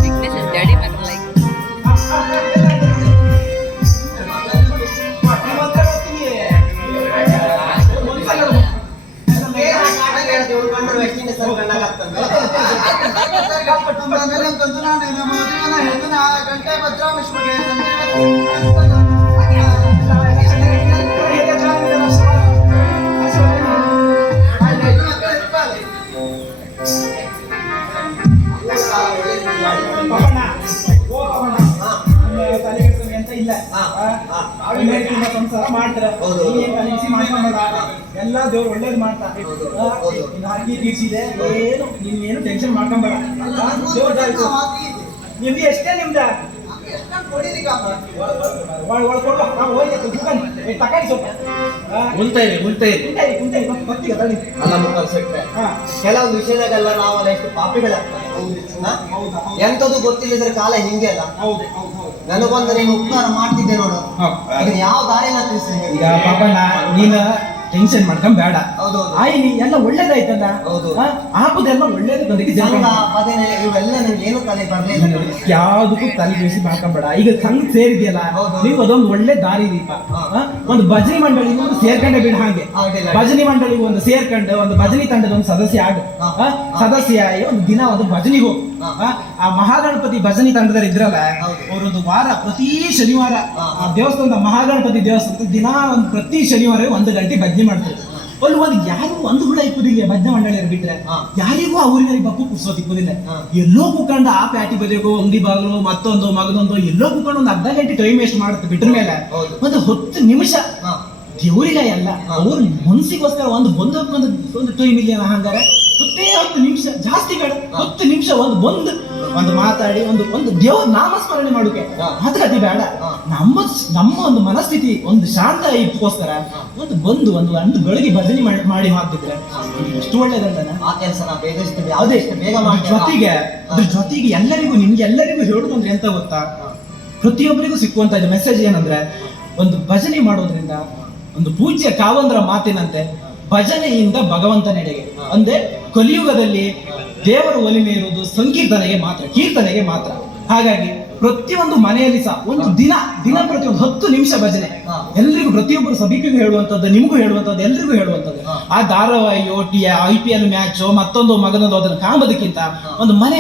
Weakness is daddy matter like. ಗಂಟೆ ಭದ್ರ ವಿಶ್ವಗೆ ಅಂತ ಇಲ್ಲ ಸಂಸಾರ ಮಾಡ್ತಾರ ಎಲ್ಲ ದೇವ್ರು ಒಳ್ಳೇದು ಮಾಡ್ತಾರೆ ಹಾಕಿ ತೀರ್ಸಿದೆ ಏನು ನೀವೇನು ಟೆನ್ಷನ್ ಮಾಡ್ಕೊಂಬೇಡ ನಿಮ್ದು ಎಷ್ಟೇ ನಿಮ್ದ ತಕಾಡಿ ಸ್ವಲ್ಪ ಅಲ್ಲ ಮುಖ ಸೆಟ್ರೆ ಕೆಲವು ವಿಷಯದಾಗೆಲ್ಲ ನಾವೆಲ್ಲ ಎಷ್ಟು ಪಾಪಿಗಳಾಗ್ತದೆ ಎಂತದ್ದು ಗೊತ್ತಿಲ್ಲದ್ರೆ ಕಾಲ ಹಿಂಗೆ ಅಲ್ಲ ನನಗೊಂದು ನೀನು ಉಪಕಾರ ಮಾಡ್ತಿದ್ದೆ ನೋಡು ಅದನ್ನ ಯಾವ ದಾರಿನ ತಿಳಿಸಿ ಈಗ ಪಾಪಣ್ಣ ನೀನು ಟೆನ್ಷನ್ ಮಾಡ್ಕೊಂಡ್ ಬೇಡ ಹೌದು ಆಯ್ ನೀ ಎಲ್ಲ ಒಳ್ಳೇದಾಯ್ತಲ್ಲ ಹೌದು ಆಗುದೆಲ್ಲ ಒಳ್ಳೇದು ಬಂದಿಕ್ಕೆ ಸಂಘ ಪದನೆ ಇವೆಲ್ಲ ನಿಮ್ಗೆ ಏನು ತಲೆ ಬರ್ಲಿಲ್ಲ ಯಾವ್ದಕ್ಕೂ ತಲೆ ಬೇಸಿ ಮಾಡ್ಕೊಂಬೇಡ ಈಗ ಸಂಘ ಸೇರಿದೆಯಲ್ಲ ಹೌದು. ನೀವು ಅದೊಂದು ಒಳ್ಳೆ ದಾರಿ ದೀಪ ಒಂದು ಭಜನಿ ಮಂಡಳಿ ಒಂದು ಸೇರ್ಕೊಂಡೆ ಬಿಡ ಹಾಗೆ ಹೌದಿಲ್ಲ. ಭಜನಿ ಮಂಡಳಿಗೆ ಒಂದು ಸೇರ್ಕೊಂಡು ಒಂದು ಭಜನಿ ತಂಡದ ಒಂದು ಸದಸ್ಯ ಆಡು ಸದಸ್ಯ ಆಗಿ ಒಂದು ದಿನ ಒಂದು ಭಜನಿಗೆ ಹೋಗು ಆ ಮಹಾಗಣಪತಿ ಭಜನಿ ತಂಡದಲ್ಲಿ ಇದ್ರಲ್ಲ ಅವರೊಂದು ವಾರ ಪ್ರತಿ ಶನಿವಾರ ಆ ದೇವಸ್ಥಾನದ ಮಹಾಗಣಪತಿ ದೇವಸ್ಥಾನದ ದಿನ ಒಂದು ಪ್ರತಿ ಶನಿವಾರ 1 ಗಂಟೆ ಭಜನೆ ಮಾಡ್ತಾರೆ ಅಲ್ಲಿ ಒಂದು ಯಾರು ಒಂದು ಹುಳ ಇಪ್ಪುದಿಲ್ಲ ಭಜನೆ ಮಂಡಳಿಯರು ಬಿಟ್ರೆ ಯಾರಿಗೂ ಆ ಊರಿನಲ್ಲಿ ಬಪ್ಪು ಕುರ್ಸೋದು ಇಪ್ಪುದಿಲ್ಲ ಎಲ್ಲೋ ಕುತ್ಕೊಂಡು ಆ ಪ್ಯಾಟಿ ಬದಿಗೂ ಅಂಗಡಿ ಬಾಗಿಲು ಮತ್ತೊಂದು ಮಗದೊಂದು ಎಲ್ಲೋ ಕುತ್ಕೊಂಡು ಒಂದು ಅರ್ಧ ಗಂಟೆ ಟೈಮ್ ವೇಸ್ಟ್ ಮಾಡುತ್ತೆ ಬಿಟ್ರ ಮೇಲೆ ಒಂದು 10 ನಿಮಿಷ ದೇವರಿಗೆ ಅಲ್ಲ ಅವ್ರ ಮನಸ್ಸಿಗೋಸ್ಕರ ಒಂದು ಟೈಮ್ ಇಲ್ಲ ಹಂಗಾರೆ 10 ನಿಮಿಷ ಜಾಸ್ತಿ ಬೇಡ 10 ನಿಮಿಷ ಒಂದು ಮಾತಾಡಿ ಒಂದು ದೇವ್ರ ನಾಮಸ್ಮರಣೆ ಮಾಡೋಕೆ ಮಾತುಕತೆ ಬೇಡ ನಮ್ಮ ಒಂದು ಮನಸ್ಥಿತಿ ಒಂದು ಶಾಂತ ಇಟ್ಕೋಸ್ಕರ ಒಂದು ಗಳಿಗೆ ಭಜನೆ ಮಾಡಿ ಹಾಕ್ತಿದ್ರೆ ಎಷ್ಟು ಒಳ್ಳೇದಂತಾನೆ ಆ ಕೆಲಸ ನಾವು ಬೇಗ ಯಾವುದೇ ಎಷ್ಟು ಬೇಗ ಮಾಡಿ ಅದ್ರ ಜೊತೆಗೆ ನಿಮ್ಗೆಲ್ಲರಿಗೂ ಹೇಳುದು ಅಂದ್ರೆ ಎಂತ ಗೊತ್ತಾ ಪ್ರತಿಯೊಬ್ಬರಿಗೂ ಸಿಕ್ಕುವಂತ ಇದು ಮೆಸೇಜ್ ಏನಂದ್ರೆ ಒಂದು ಭಜನೆ ಮಾಡೋದ್ರಿಂದ ಒಂದು ಪೂಜ್ಯ ಕಾವಂದ್ರ ಮಾತಿನಂತೆ ಭಜನೆಯಿಂದ ಭಗವಂತನೆಡೆಗೆ ಅಂದ್ರೆ ಕಲಿಯುಗದಲ್ಲಿ ದೇವರ ಒಲಿಮೆ ಇರುವುದು ಕೀರ್ತನೆಗೆ ಮಾತ್ರ ಹಾಗಾಗಿ ಪ್ರತಿಯೊಂದು ಮನೆಯಲ್ಲಿ ಸಹ ಒಂದು ದಿನ ಪ್ರತಿ ಒಂದು 10 ನಿಮಿಷ ಭಜನೆ ಎಲ್ರಿಗೂ ಪ್ರತಿಯೊಬ್ಬರು ಸಭಿಕರಿಗೂ ಹೇಳುವಂತದ್ದು ನಿಮಗೂ ಹೇಳುವಂತದ್ದು ಎಲ್ರಿಗೂ ಹೇಳುವಂತದ್ದು ಆ ಧಾರಾವಾಹಿಯೋ IPL ಮ್ಯಾಚ್ ಮತ್ತೊಂದು ಮಗನದು ಅದನ್ನು ಕಾಂಬೋದಕ್ಕಿಂತ ಒಂದು ಮನೆ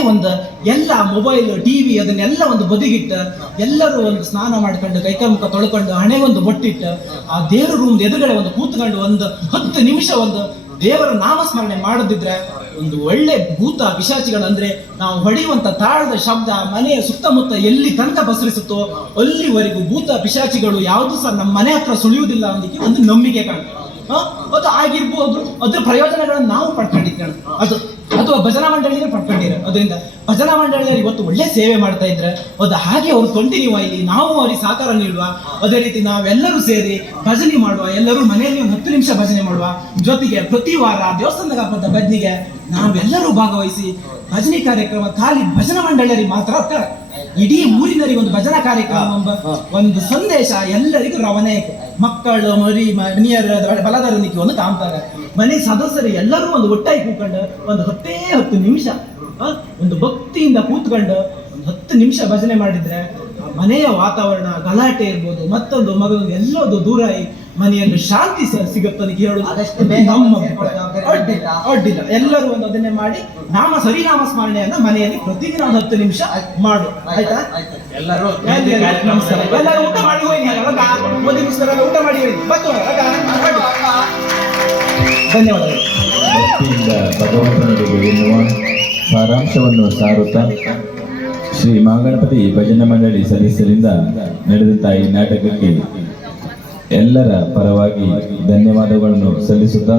ಎಲ್ಲ ಮೊಬೈಲ್ ಟಿವಿ ಅದನ್ನೆಲ್ಲ ಒಂದು ಬದಿಗಿಟ್ಟು ಎಲ್ಲರೂ ಒಂದು ಸ್ನಾನ ಮಾಡ್ಕೊಂಡು ಕೈಕಾಲು ಮುಖ ತೊಳ್ಕೊಂಡು ಹಣೆಗೆ ಒಂದು ಬೊಟ್ಟಿಟ್ಟು ಆ ದೇವರ ರೂಮ್ ಎದುರುಗಡೆ ಒಂದು ಕೂತ್ಕೊಂಡು ಒಂದು 10 ನಿಮಿಷ ಒಂದು ದೇವರ ನಾಮಸ್ಮರಣೆ ಮಾಡದಿದ್ರೆ ಒಂದು ಒಳ್ಳೆ ಭೂತ ಪಿಶಾಚಿಗಳು ಅಂದ್ರೆ ನಾವು ಹೊಡೆಯುವಂತ ತಾಳದ ಶಬ್ದ ಮನೆಯ ಸುತ್ತಮುತ್ತ ಎಲ್ಲಿ ತನಕ ಬಸರಿಸುತ್ತೋ ಅಲ್ಲಿವರೆಗೂ ಭೂತ ಪಿಶಾಚಿಗಳು ಯಾವುದು ಸಹ ನಮ್ಮ ಮನೆ ಹತ್ರ ಸುಳಿಯುವುದಿಲ್ಲ ಅನ್ನೋದಕ್ಕೆ ಒಂದು ನಂಬಿಕೆ ಕಾಣ್ತದೆ ಅದು ಆಗಿರ್ಬೋದು ಅದ್ರ ಪ್ರಯೋಜನಗಳನ್ನು ನಾವು ಪಡ್ಕೊಂಡಿದ್ದೇವೆ ಅದು ಅಥವಾ ಭಜನಾ ಮಂಡಳಿಗೆ ಪಡ್ಕೊಂಡಿರೋ ಅದರಿಂದ ಭಜನಾ ಮಂಡಳಿಯವರು ಇವತ್ತು ಒಳ್ಳೆ ಸೇವೆ ಮಾಡ್ತಾ ಇದ್ರೆ ಅದು ಹಾಗೆ ಅವ್ರು ಕಂಟಿನ್ಯೂ ಆಗಿ ನಾವು ಅವರಿಗೆ ಸಹಕಾರ ನೀಡುವ ಅದೇ ರೀತಿ ನಾವೆಲ್ಲರೂ ಸೇರಿ ಭಜನೆ ಮಾಡುವ ಎಲ್ಲರೂ ಮನೆಯಲ್ಲಿ ಒಂದು 10 ನಿಮಿಷ ಭಜನೆ ಮಾಡುವ ಜೊತೆಗೆ ಪ್ರತಿ ವಾರ ದೇವಸ್ಥಾನದ ಹಬ್ಬದ ಭಜನೆಗೆ ನಾವೆಲ್ಲರೂ ಭಾಗವಹಿಸಿ ಭಜನೆ ಕಾರ್ಯಕ್ರಮ ಖಾಲಿ ಭಜನಾ ಮಂಡಳಿಯರಿಗೆ ಮಾತ್ರ ಇಡೀ ಊರಿನರಿಗೆ ಒಂದು ಭಜನಾ ಕಾರ್ಯಕ್ರಮ ಎಂಬ ಒಂದು ಸಂದೇಶ ಎಲ್ಲರಿಗೂ ರವಾನೆ ಮಕ್ಕಳು ಮರಿ ಮನೆಯರ ಬಲದರನಿಗೆ ಒಂದು ಕಾಣ್ತಾರೆ ಮನೆ ಸದಸ್ಯರು ಎಲ್ಲರೂ ಒಂದು ಒಟ್ಟಾಗಿ ಕೂತ್ಕೊಂಡು ಒಂದು 10 ನಿಮಿಷ ಒಂದು ಭಕ್ತಿಯಿಂದ ಕೂತ್ಕೊಂಡು ಒಂದು 10 ನಿಮಿಷ ಭಜನೆ ಮಾಡಿದ್ರೆ ಆ ಮನೆಯ ವಾತಾವರಣ ಗಲಾಟೆ ಇರ್ಬೋದು ಮತ್ತೊಂದು ಮಗದೊಂದು ಎಲ್ಲದೂ ದೂರ ಮನೆಯಲ್ಲಿ ಶಾಂತಿ ಸಿಗುತ್ತದೆ ಹೇಳೋದು ಅದಷ್ಟು ಬೇಗ ನಮ್ಮ ಅಡ್ಡಿಲ್ಲ ಎಲ್ಲರೂ ಒಂದು ಅದನ್ನೇ ಮಾಡಿ ಸರಿನಾಮ ಸ್ಮರಣೆಯನ್ನ ಮನೆಯಲ್ಲಿ ಪ್ರತಿದಿನ 10 ನಿಮಿಷ ಮಾಡು ಆಯ್ತಾ ಎಲ್ಲರೂ ನಮಸ್ಕಾರ ಎಲ್ಲರೂ ಊಟ ಮಾಡಿ ಹೋಗಿ ಒಂದು ನಿಮಿಷದಲ್ಲ ಊಟ ಮಾಡಿ ಹೋಗಿ ಧನ್ಯವಾದಗಳು ಭಕ್ತಿಯಿಂದ ಭಗವಂತನಿಗೆ ಎನ್ನುವ ಸಾರಾಂಶವನ್ನು ಸಾರುತ್ತಾ ಶ್ರೀ ಮಹಾಗಣಪತಿ ಭಜನಾ ಮಂಡಳಿ ಸದಸ್ಯರಿಂದ ನಡೆದಂತಹ ಈ ನಾಟಕಕ್ಕೆ ಎಲ್ಲರ ಪರವಾಗಿ ಧನ್ಯವಾದಗಳನ್ನು ಸಲ್ಲಿಸುತ್ತಾ